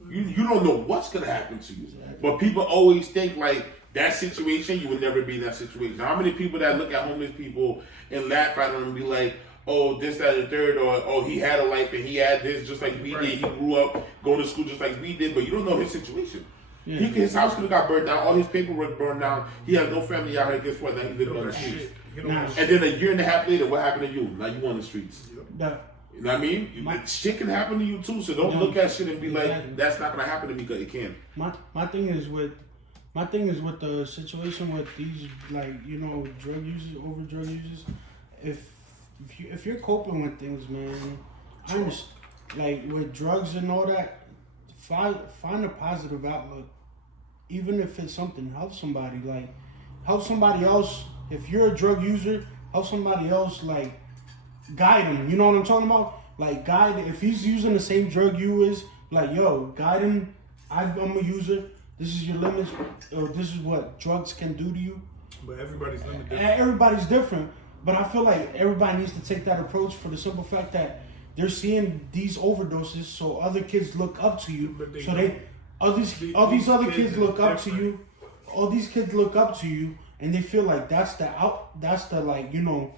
You don't know what's gonna happen to you. But people always think like that situation, you would never be in that situation. How many people that look at homeless people and laugh at them and be like, oh, this, that, and the third, or oh, he had a life and he had this just like we did. He grew up going to school just like we did, but you don't know his situation. Yeah. His house could have got burned down, all his paperwork burned down. He has no family out here. Guess what? Now he's living on the streets. And then a year and a half later, what happened to you? Now you on the streets. You know what I mean? Shit can happen to you too, so don't look at shit and be like, that's not gonna happen to me, because it can. My thing is with the situation with these, like, you know, drug users. If you're coping with things, man, I understand, like with drugs and all that, find a positive outlook. Even if it's something, help somebody, like help somebody else. If you're a drug user, help somebody else, like guide him. You know what I'm talking about? Like guide, if he's using the same drug you is, like, yo, guide him. I'm a user. This is your limits, or this is what drugs can do to you. But everybody's limited. Everybody's different. But I feel like everybody needs to take that approach for the simple fact that they're seeing these overdoses, so other kids look up to you. All these other kids look up to you. All these kids look up to you, and they feel like that's the like, you know,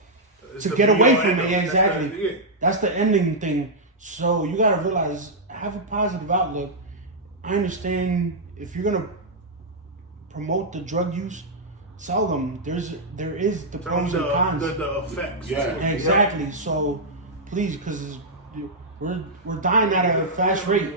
to get away from it. Exactly. That's the ending thing. So you gotta realize, have a positive outlook. I understand if you're gonna promote the drug use, tell them there is the pros and cons. The effects. Yeah. Exactly. So please, because we're dying at a fast rate.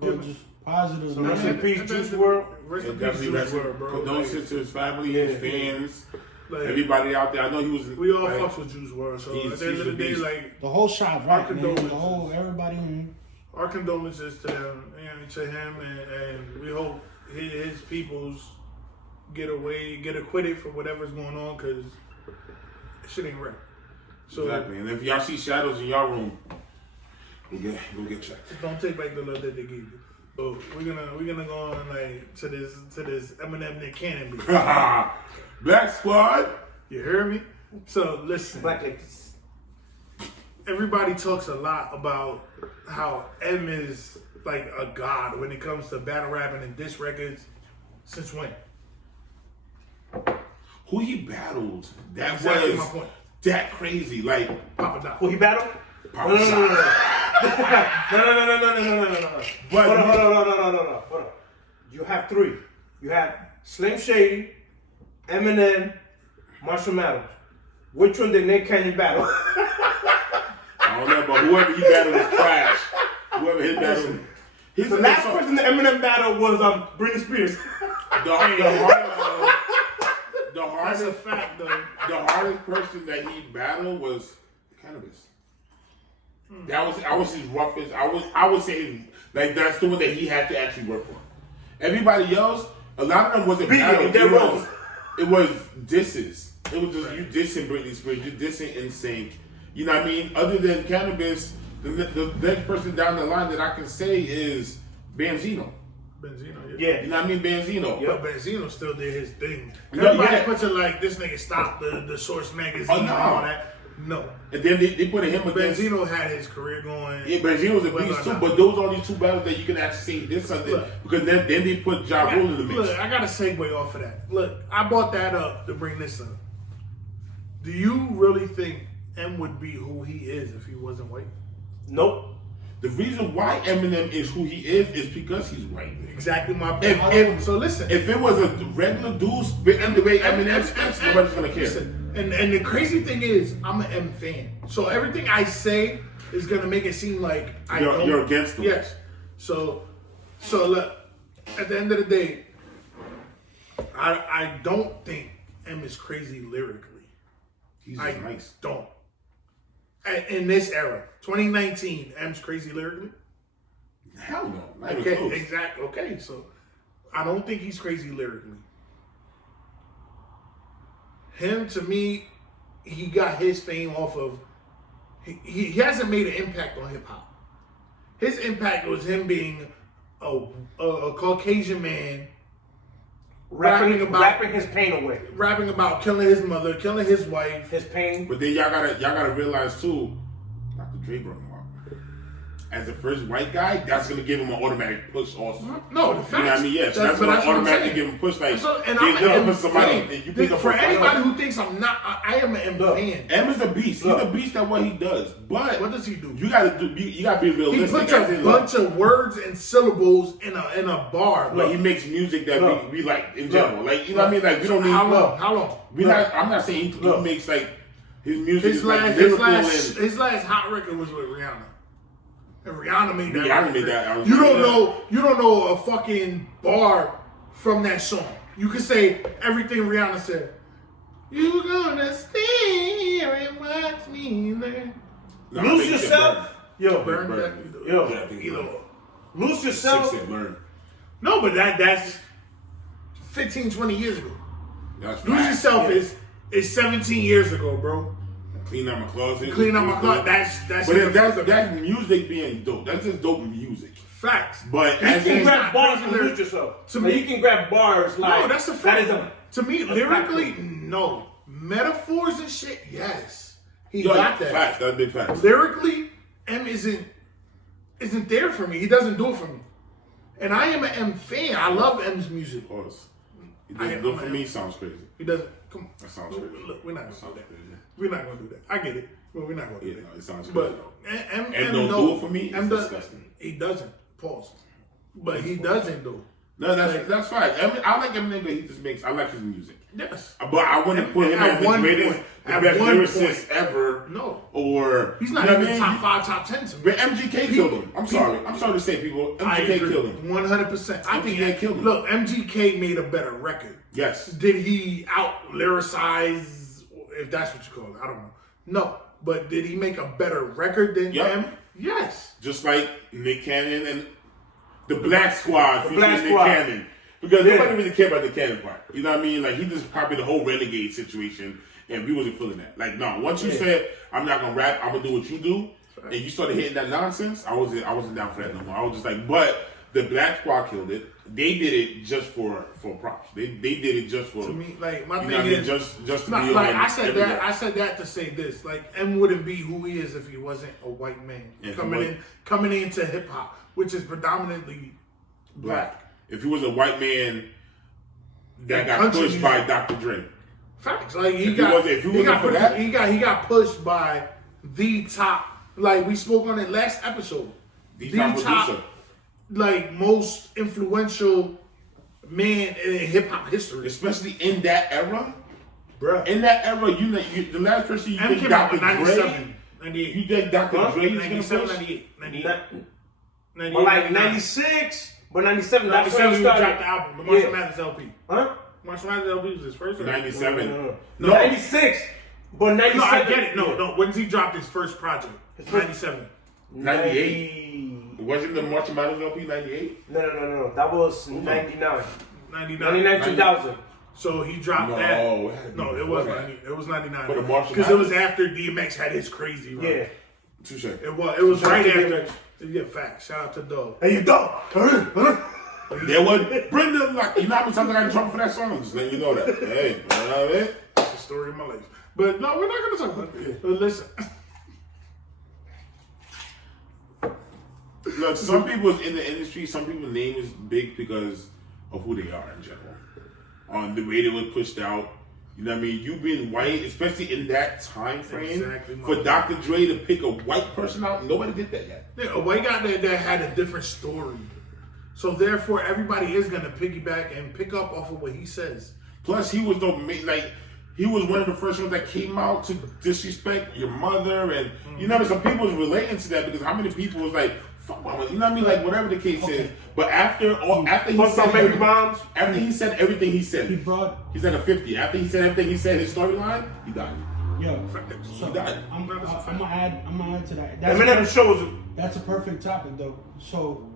But just positive. So rest in peace, Juice WRLD. Rest in peace, Juice WRLD, bro. Condolences to his family, his fans, everybody out there. I know he was. We all fucks with Juice WRLD. So at the end of the day, like the whole shop, right? Man, condolences. the whole everybody. Our condolences to them, and to him, and we hope his peoples get acquitted for whatever's going on, because shit ain't right. So Exactly. And if y'all see shadows in y'all room, we'll get checked. don't take back the love that they gave you. So we're gonna go on like to this Eminem Nick Cannon beat. Black Squad. You hear me? So listen. Black ladies. Everybody talks a lot about how M is like a god when it comes to battle rapping and diss records. Since when? Who he battled? That Exactly was my point. that crazy. Like Papa Doc. Who he battled? Papa No. But Hold on. You have three. You have Slim Shady, Eminem, Marshall Mathers. Which one did Nick Cannon battle? I don't know, but whoever he battled was trash. Whoever he battled. The last person the Eminem battle was Britney Spears. That's a fact, though. The hardest person that he battled was Cannabis. That was his roughest. I would say like that's the one that he had to actually work on. Everybody else, a lot of them wasn't battles. It was disses. It was just you dissing Britney Spears, you dissing NSYNC. You know what I mean? Other than Cannabis, the next person down the line that I can say is Benzino. Benzino, yeah. You know what I mean? Benzino. But Benzino still did his thing. No, Everybody puts it like this nigga stopped the Source magazine and all that. No. And then they put him against Benzino had his career going. Yeah, Benzino was a beast too, but those are only two battles that you can actually say this something because then they put Ja Rule in the mix. Look, I got to segue off of that. Look, I brought that up to bring this up. Do you really think M would be who he is if he wasn't white? Nope. The reason why Eminem is who he is because he's white. Exactly my point. So listen, if it was a regular dude spitting the way Eminem spits, nobody's gonna care. Listen, and the crazy thing is, I'm an M fan, so everything I say is gonna make it seem like you're against him. Yes. So look, at the end of the day, I don't think M is crazy lyrically. He's just nice. Don't. In this era, 2019, M's crazy lyrically? Hell no. Not even Okay, close. exactly. Okay, so I don't think he's crazy lyrically. Him, to me, he got his fame off of. He hasn't made an impact on hip hop. His impact was him being a Caucasian man rapping his pain away. rapping about killing his mother, killing his wife, his pain. But then y'all gotta realize too, Dr. Dre brought him up. As the first white guy, that's gonna give him an automatic push also. No, the facts. You know what I mean? Yes, that's gonna automatically give him a push. Like, and for somebody, you pick up for anybody who thinks I'm not, I am an M fan. M is a beast. He's a beast at what he does. But what does he do? You gotta be realistic. He puts a bunch of words and syllables in a bar. Like he makes music that we like in general. Like you know what I mean? Like we don't need how long? I'm not saying he makes like his music. His last hot record was with Rihanna. And Rihanna made that. You don't know a fucking bar from that song. You could say everything Rihanna said. You gonna stay and watch me learn. Lose yourself. Burn that. Lose yourself. Learn. No, but that's 15, 20 years ago. That's Lose yourself is 17 years ago, bro. Clean out my closet. That's that's music being dope. That's just dope music. Facts. But you can grab bars and lose yourself. To me, you can grab bars like no, that's a fact. To me, lyrically, no. Metaphors and shit, yes. He got that. Facts. That's big facts. Lyrically, M isn't there for me. He doesn't do it for me. And I am an M fan. I love M's music. Of course. He doesn't do it for me. Sounds crazy. He doesn't. Come on. That sounds crazy. Look, we're not gonna do that. We're not gonna do that. I get it, but we're not gonna do that. No, it sounds crazy. But M don't do it for me. It's disgusting. He doesn't. Pause. But he doesn't do. No, that's fine. I like Eminem, but he just makes. I like his music. Yes. But I wouldn't put him as the greatest, the best lyricist ever. No. Or he's not even top 5, top 10 to me. But MGK killed him. I'm sorry to say, people. MGK killed him. 100%. I think MGK killed him. Look, MGK made a better record. Yes. Did he out lyricize, if that's what you call it? I don't know. No. But did he make a better record than M? Yes. Just like Nick Cannon and the Black Squad featuring Nick Cannon. Because nobody really cared about the Cannon part. You know what I mean? Like, he just copied the whole Renegade situation, and we wasn't feeling that. Like, no, once you said, I'm not going to rap, I'm going to do what you do, and you started hitting that nonsense, I wasn't down for that no more. I was just like, but the Black Squad killed it. They did it just for props. They did it just for... To me, like, my thing is... Just to be like, I said that to say this. Like, M wouldn't be who he is if he wasn't a white man. Coming into hip-hop, which is predominantly black. If he was a white man that got pushed by Dr. Dre. Facts. Like he got pushed by the top, like we spoke on it last episode. The top like most influential man in hip hop history. Especially in that era. Bruh. In that era, the last person you M think came out Dr. in 97, Dre, 98. you think Dr. Dre is gonna 97, push? 98, 98. But like 96, but 97, that's when 97, he he started. dropped the album, the Marshall Mathers LP. Huh? Marshall Mathers LP was his first. 97. No, 96. But 97. No, I get it. No. When's he dropped his first project? 97. 98. Wasn't the Marshall Mathers LP 98? No. That was 99. 99. 2000. So he dropped that. No, it was 90. It was 99. For the Marshall because it was after DMX had his crazy run. Yeah. Touche. It was right after. Yeah, facts. Shout out to Doe. Hey, you dog. There was Brenda, like, you know how many times I got in trouble for that song? Just letting you know that. Hey, you know what I mean? It's the story of my life. But no, we're not going to talk about it. But listen. Look, some people in the industry, some people's name is big because of who they are in general. On the way they were pushed out. You know what I mean? You being white, especially in that time frame, for Dr. Dre to pick a white person out, nobody did that yet. Yeah, a white guy that had a different story. So therefore, everybody is going to piggyback and pick up off of what he says. Plus, he was he was one of the first ones that came out to disrespect your mother, and you know, some people was relating to that because how many people was like, "Fuck mama," you know what I mean? Like whatever the case is. But after he said baby moms, after he said everything he said, he's like a 50. After he said everything he said, his storyline, he died. Yo, So he died. I'm gonna add to that. That's a perfect topic though. So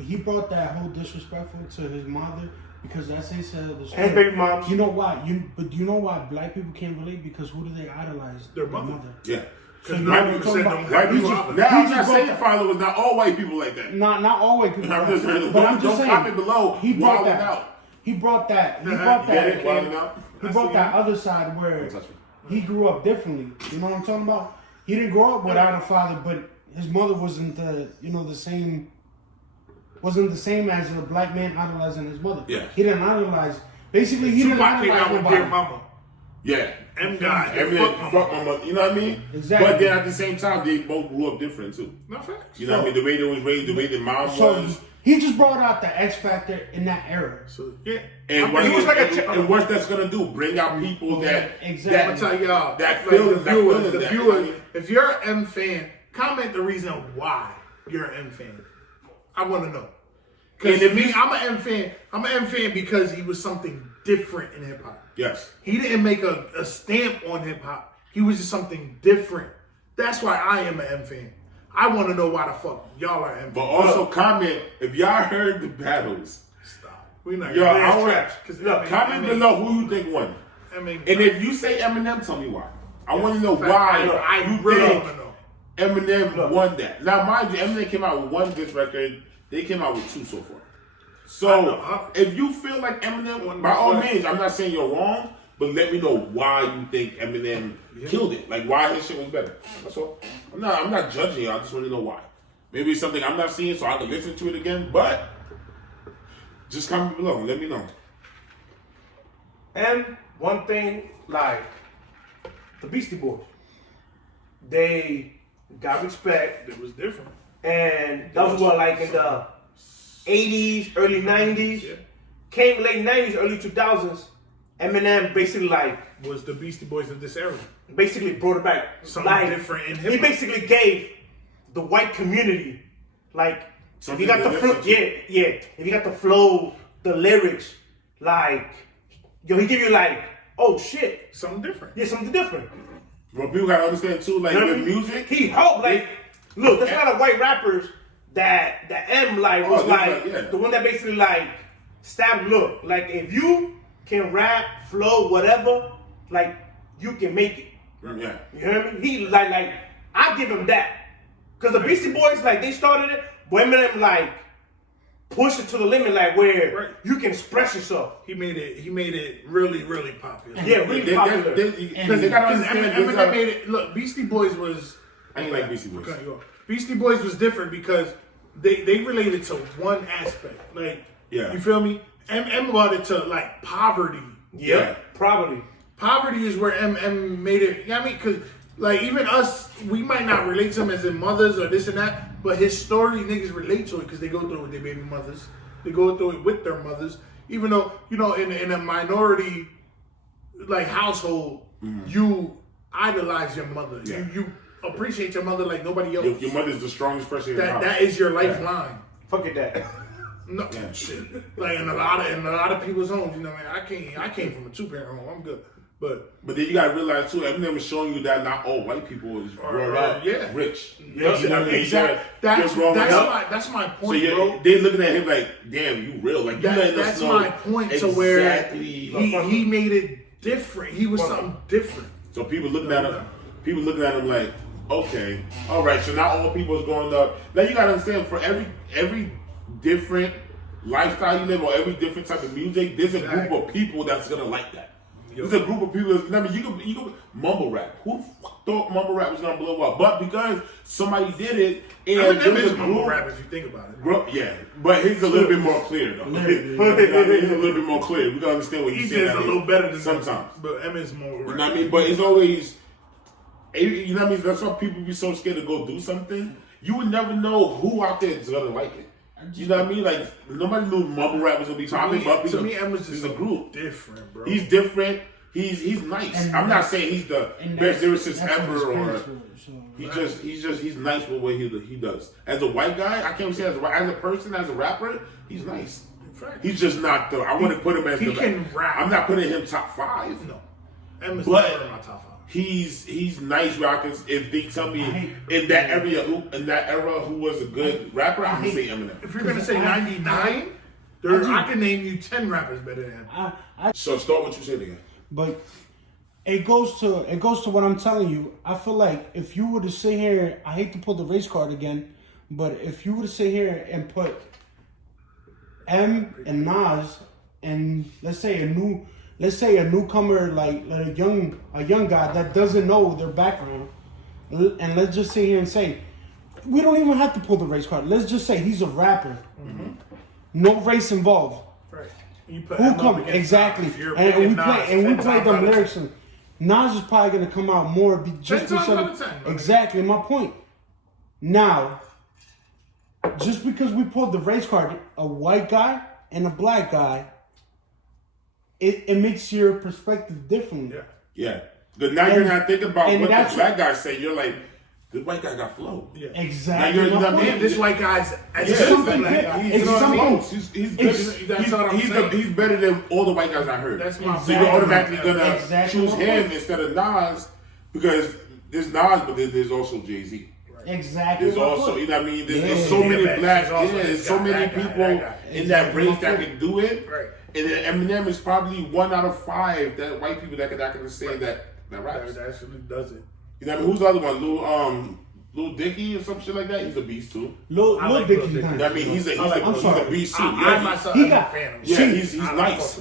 he brought that whole disrespectful to his mother because that's his side of the story. And baby moms. You know why? You know why black people can't relate? Because who do they idolize? Their mother. Yeah. So white people said white people. Now I'm not saying father was not all white people like that. Not all white people. I'm just saying, but I'm just saying, comment below. He brought that. Out. He brought that. Wilding out. He brought that other side where he grew up differently. You know what I'm talking about? He didn't grow up without a father, but his mother wasn't the same. Wasn't the same as a black man idolizing his mother. Yeah. He didn't idolize. Basically, he didn't idolize with Dear Mama. Yeah. M guy. Fuck mama. You know what I mean? Exactly. But then at the same time, they both grew up different too. No facts. You know what I mean? The way they was raised, the way their mom was. He just brought out the X factor in that era. So yeah. And what he was and what that's gonna do? Bring out people that exactly. I'm tell y'all that like feel the viewers. If you're an M fan, comment the reason why you're an M fan. I want to know. Because I'm an M fan. I'm an M fan because he was something different in hip hop. Yes. He didn't make a stamp on hip hop. He was just something different. That's why I am an M fan. I want to know why the fuck y'all are M fans. But also comment if y'all heard the battles. Stop. We're not. Yo, comment below who you think won. And if you say Eminem, tell me why. I want to know why you think Eminem won that. Now, mind you, Eminem came out with one diss record. They came out with two so far. So, if you feel like Eminem, by all means, I'm not saying you're wrong, but let me know why you think Eminem killed it. Like, why his shit was better. That's all. I'm not judging you. I just want to know why. Maybe it's something I'm not seeing, so I can listen to it again. But just comment below and let me know. And one thing, like the Beastie Boys, they got respect. It was different. And that was what, like in the 80s, early 90s, came late 90s, early 2000s. Eminem basically was the Beastie Boys of this era. Basically brought it back. Something different in hip hop. He basically gave the white community if you got the flow, if you got the flow, the lyrics, he give you oh shit, something different. Yeah, something different. Well, people gotta understand too, with music, he helped. Look, there's a lot of white rappers that M was the one that basically stabbed. Look, if you can rap, flow, whatever, you can make it. Yeah. You hear me? He I give him that. Cause the Beastie Boys, they started it, but Eminem pushed it to the limit, where you can express yourself. He made it really, really popular. Yeah, really popular. Because Eminem made it. Look, Beastie Boys was. I ain't like Beastie Boys. Beastie Boys was different because they related to one aspect. You feel me? M brought it to poverty. Yeah, poverty. Poverty is where M made it. You know what I mean? Because even us, we might not relate to him as in mothers or this and that, but his story, niggas relate to it because they go through it with their baby mothers. They go through it with their mothers. Even though, in a minority like household, you idolize your mother. Yeah. You appreciate your mother like nobody else. Your mother's the strongest person in the house. That is your lifeline. Fuck it, that. No shit. Like in a lot of people's homes, you know, man. I came from a 2-parent home. I'm good. But then you gotta realize too, Eminem is showing you that not all white people is grown up rich. Yeah, You know what I mean? exactly. That's my point, So bro. they looking at him like, damn, you real. Like you letting us That's know my point to where he made it different. He was something different. So people looking at him like, okay, all right. So not all people is growing up. Now you gotta understand, for every different lifestyle you live or every different type of music, there's a group of people that's gonna like that. There's a group of people that's, I mean, you can mumble rap. Who the fuck thought mumble rap was gonna blow up? But because somebody did it, and there is mumble rap if you think about it. Yeah, but he's a little bit more clear though. You know what I mean? He's a little bit more clear. We gotta understand what he's saying. He's a little better than sometimes. But Eminem's more. You know what I mean? But it's always, you know what I mean? That's why people be so scared to go do something. You would never know who out there is gonna like it. You know what I mean? Like nobody knew mumble rap was gonna be popping. But to me, Eminem's just a group. Different, bro. He's different. He's nice. I'm not saying he's the best lyricist ever, or he's nice with what he does. As a white guy, I can't say as a person, as a rapper, he's nice. He's just not the. I want to put him as he can rap. I'm not putting him top 5. No, Eminem's not in my top 5. He's nice rappers. If they tell me in that era who was a good rapper, I'm gonna say Eminem. If you're gonna say 99, I can name you 10 rappers better than him. So start what you said again. But it goes to what I'm telling you. I feel like if you were to sit here, I hate to pull the race card again, but if you were to sit here and put M and Nas and let's say a newcomer like a young guy that doesn't know their background, and let's just sit here and say we don't even have to pull the race card. Let's just say he's a rapper, no race involved. Right. Who come exactly? And we play them lyrics. And Nas is probably gonna come out more just because. Exactly my point. Now, just because we pulled the race card, a white guy and a black guy, it makes your perspective different. Yeah. But now you're not thinking about what the black guy say. You're like, this white guy got flow. Yeah. Exactly. Now you're not saying this white guy's he's better than all the white guys I heard. That's my So you're automatically gonna choose him instead of Nas because there's Nas, but there's also Jay-Z. Exactly. There's also, you know what I mean? There's so many black, there's so many people in that race that can do it. Right. And then Eminem is probably 1 out of 5 that white people that can say that raps. That actually does it. You know what I mean? Who's the other one? Lil Dicky or some shit like that. He's a beast too. Lil Dicky. I mean, he's a beast too. I myself am a fan of him. He's nice.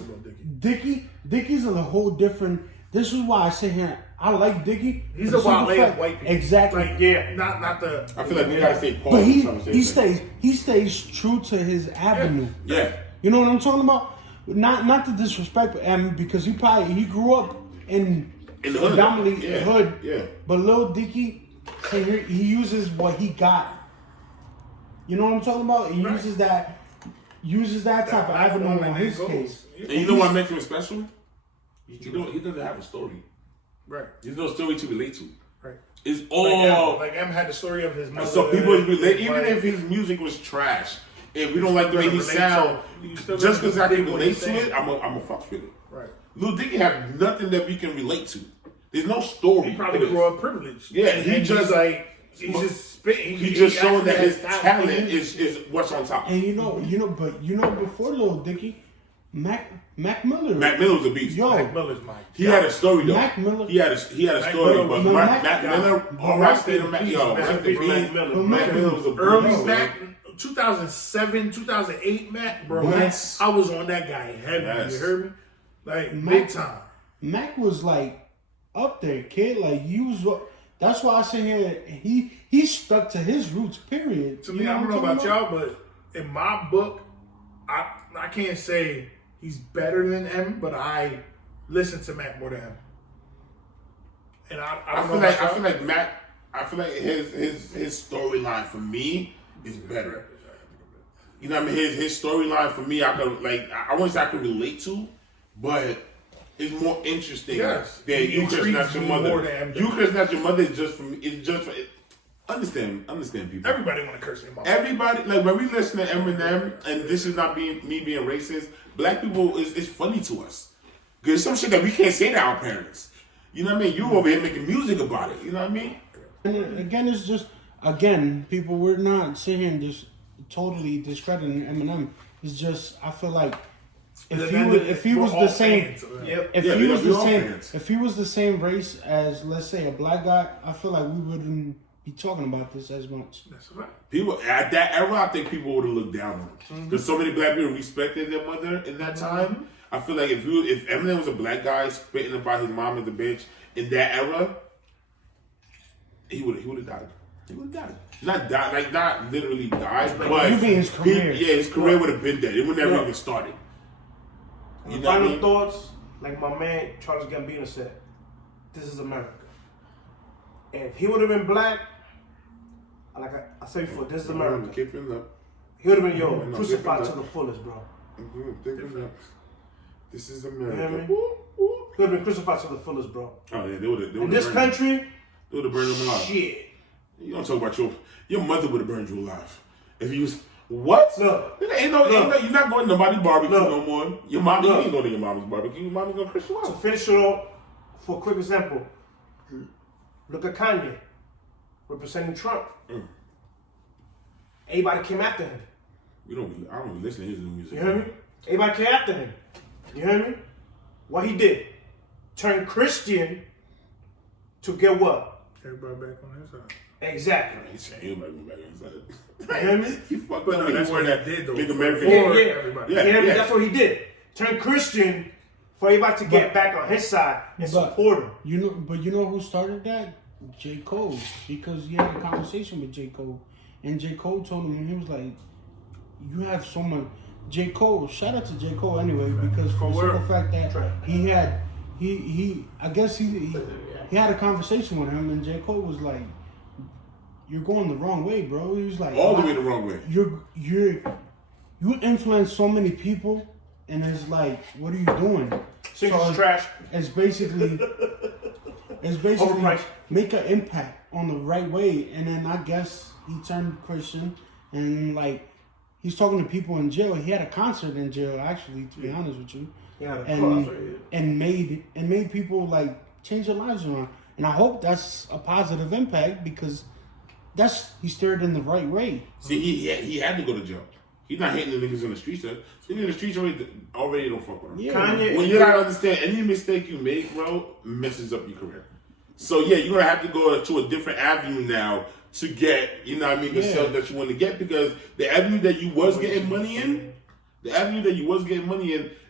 Dicky's a whole different. This is why I sit here. I like Dicky. He's a wild of white people. Exactly. Like, not the. I feel like we gotta say Paul. But he stays true to his avenue. Yeah. You know what I'm talking about? Not to disrespect him because he grew up in the hood. predominantly hood. Yeah. But Lil Dicky, he uses what he got. You know what I'm talking about? He uses that type of avenue in his case. And you know what makes him special? He doesn't have a story. Right. There's no story to relate to. Right. It's all like M had the story of his mother. So people relate, even if his music was trash, if we don't like the way he sound, just because I can relate to it, I'm a fuck with it. Right. Lil Dicky have nothing that we can relate to. There's no story. He probably grew up privileged. Yeah, he's just spitting. He's just showing that his talent is what's on top. And you know, before Lil Dicky, Mac Miller. Mac Miller was a beast. Yo, Mac Miller's Mike. He had a story though. Mac Miller. He had a story, but Mac Miller, Rest in peace, Mac Miller was a early Mac, 2007, 2008 Mac, bro. Yes. I was on that guy heavy. Yes. You heard me? Like big time. Mac was like up there, kid. Like he was. That's why I say here he stuck to his roots. Period. To me, I don't know about y'all, but in my book, I can't say he's better than M, but I listen to Mac more than him. And I feel like Mac. I feel like his storyline for me is better. You know what I mean? His storyline for me, I wouldn't say I could relate to, but is more interesting Yes. than you cursing out Intrigues your me mother. more than You cursing out your mother is just from understand people. Everybody want to curse their mom. Everybody, like when we listen to Eminem, and this is not me being racist, black people is funny to us. Because some shit that we can't say to our parents. You know what I mean? You over here making music about it. You know what I mean? And again, it's just, people, we're not sitting here and just totally discrediting Eminem. It's just, I feel like if he was the same, if he was the same race as, let's say, a black guy, I feel like we wouldn't be talking about this as much. That's right. People at that era, I think people would have looked down on him because so many black people respected their mother in that time. I feel like if Eminem was a black guy spitting about his mom as a bitch in that era, he would have died. He would have died. Not literally died, but you mean his career? His career would have been dead. It would never even started. You know Final what I mean? thoughts, like my man Charles Gambino said, this is America. And if he would have been black, like I said before, this is America. Keep it up. He would have been crucified keep it to up. the fullest, bro. This is You hear America. me? He would have been crucified to the fullest, bro. Oh yeah, they would have. In this country, they would have burned him alive. shit. You don't talk about your mother would have burned you alive if you was what? Look, Ain't no, you're not going to nobody's barbecue no more. Your mama, you ain't going to your mama's barbecue. Your mama's gonna curse you to out. finish it off, for a quick example, look at Kanye representing Trump. Everybody came after him. I don't even listen to his new music. You hear me? Everybody came after him. You hear me? What he did? Turn Christian to get what? Everybody back on his side. Exactly. He's saying he might be back inside. You hear me? He fucked But up. no, that's He what wore he did, though. big For American. everybody. You hear me? Yeah. That's what he did. Turn Christian for everybody to get back on his side and support him. You know who started that? J. Cole, because he had a conversation with J. Cole, and J. Cole told him, and he was like, "You have so much." J. Cole, shout out to J. Cole anyway, because for the simple fact that he had a conversation with him, and J. Cole was like, "You're going the wrong way, bro." He was like, All the way the wrong way. You influence so many people, and it's like, what are you doing? Singles trash. It's basically Overpriced. make an impact on the right way, and then I guess he turned Christian, and like he's talking to people in jail. He had a concert in jail, actually, to be honest with you, and made people like change their lives around. And I hope that's a positive impact because he steered in the right way. See, he had to go to jail. He's not hitting the niggas in the streets. Niggas in the streets already don't fuck with him. Yeah. Kanye, When you gotta understand, any mistake you make, bro, messes up your career. So yeah, you're gonna have to go to a different avenue now to get, you know what I mean, the sales that you want to get, because the avenue that you was getting money in,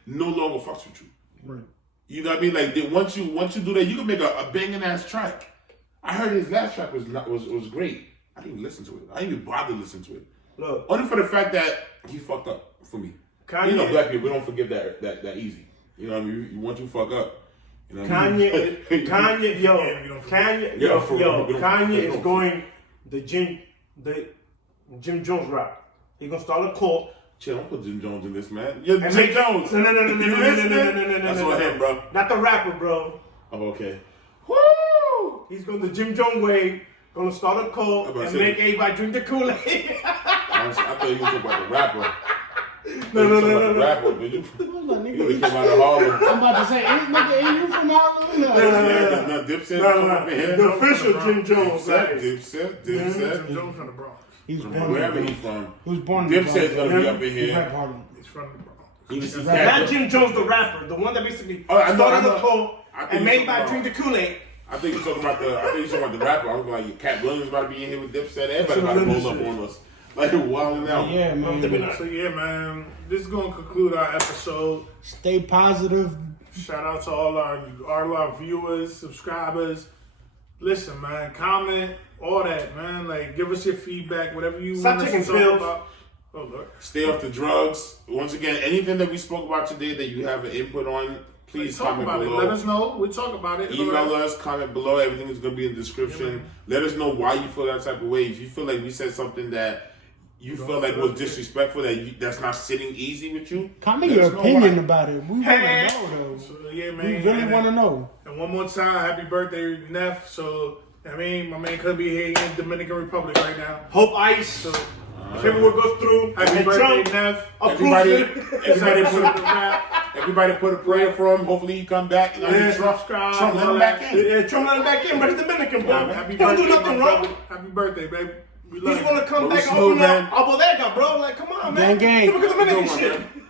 no longer fucks with you. Right. You know what I mean? Like once you do that, you can make a banging ass track. I heard his last track was great. I didn't even listen to it. I didn't even bother listening to it. look, Only for the fact that he fucked up for me. Kanye, You know, black people, we don't forgive that easy. You know what I mean? Once you fuck up, you know what I mean? Kanye is going the Jim Jones route. He's gonna start a cult. Chill, don't put Jim Jones in this, man. Jim Jones. No. That's what him, bro. Not the rapper, bro. Oh, okay. Woo! He's going the Jim Jones way. Gonna start a cult and make everybody drink the Kool-Aid. I thought you were talking about the rapper. No. The rapper, did you? Hold on, You nigga. came out of Harlem. I'm about to say, ain't you from Harlem? No, Dipset. The official Jim Jones. Dipset. Jim Jones from the Bronx. He's born Wherever he's from. He was born in the Bronx. Dipset's gonna be up in He here. rap Harlem. He's from the Bronx. He's Not Jim Jones, the rapper, the one that basically I know. started the cult I think and he's made talking by about- drink the Kool-Aid. I think you're talking about the rapper. I was like, Cat Williams about to be in here with Dipset. Everybody about to roll up on us. Like, wilding out. Yeah, man. So yeah, man, this is gonna conclude our episode. Stay positive. Shout out to all our viewers, subscribers. Listen, man, comment, all that, man. Like, give us your feedback, whatever you Stop want us taking to talk pills. about. Oh Lord. Stay off the drugs. Once again, anything that we spoke about today that you have an input on, please Talk comment about below. it. Let us know. We talk about it. Email us, comment below. Everything is going to be in the description. Yeah, man. Let us know why you feel that type of way. If you feel like we said something that you feel like was disrespectful that's not sitting easy with you. Comment let your us know opinion why. about it. We want to know though. So, yeah, man. We really want to know. And one more time, happy birthday, Neff. So, I mean, my man could be here in Dominican Republic right now. Hope Ice. So, everyone goes through. happy And birthday, Trump Neff. Everybody put a prayer for him. Hopefully he come back. And Yeah, Trump subscribe, let him back in. Yeah, Trump let him back in, but he's Dominican, bro. Happy Don't do birthday, nothing my wrong. brother. Happy birthday, baby. We love He's you. gonna come But we back and smooth, open man. up our bodega, bro. Like, come on, man. Gang, gang. Typical Dominican Good one, shit. man.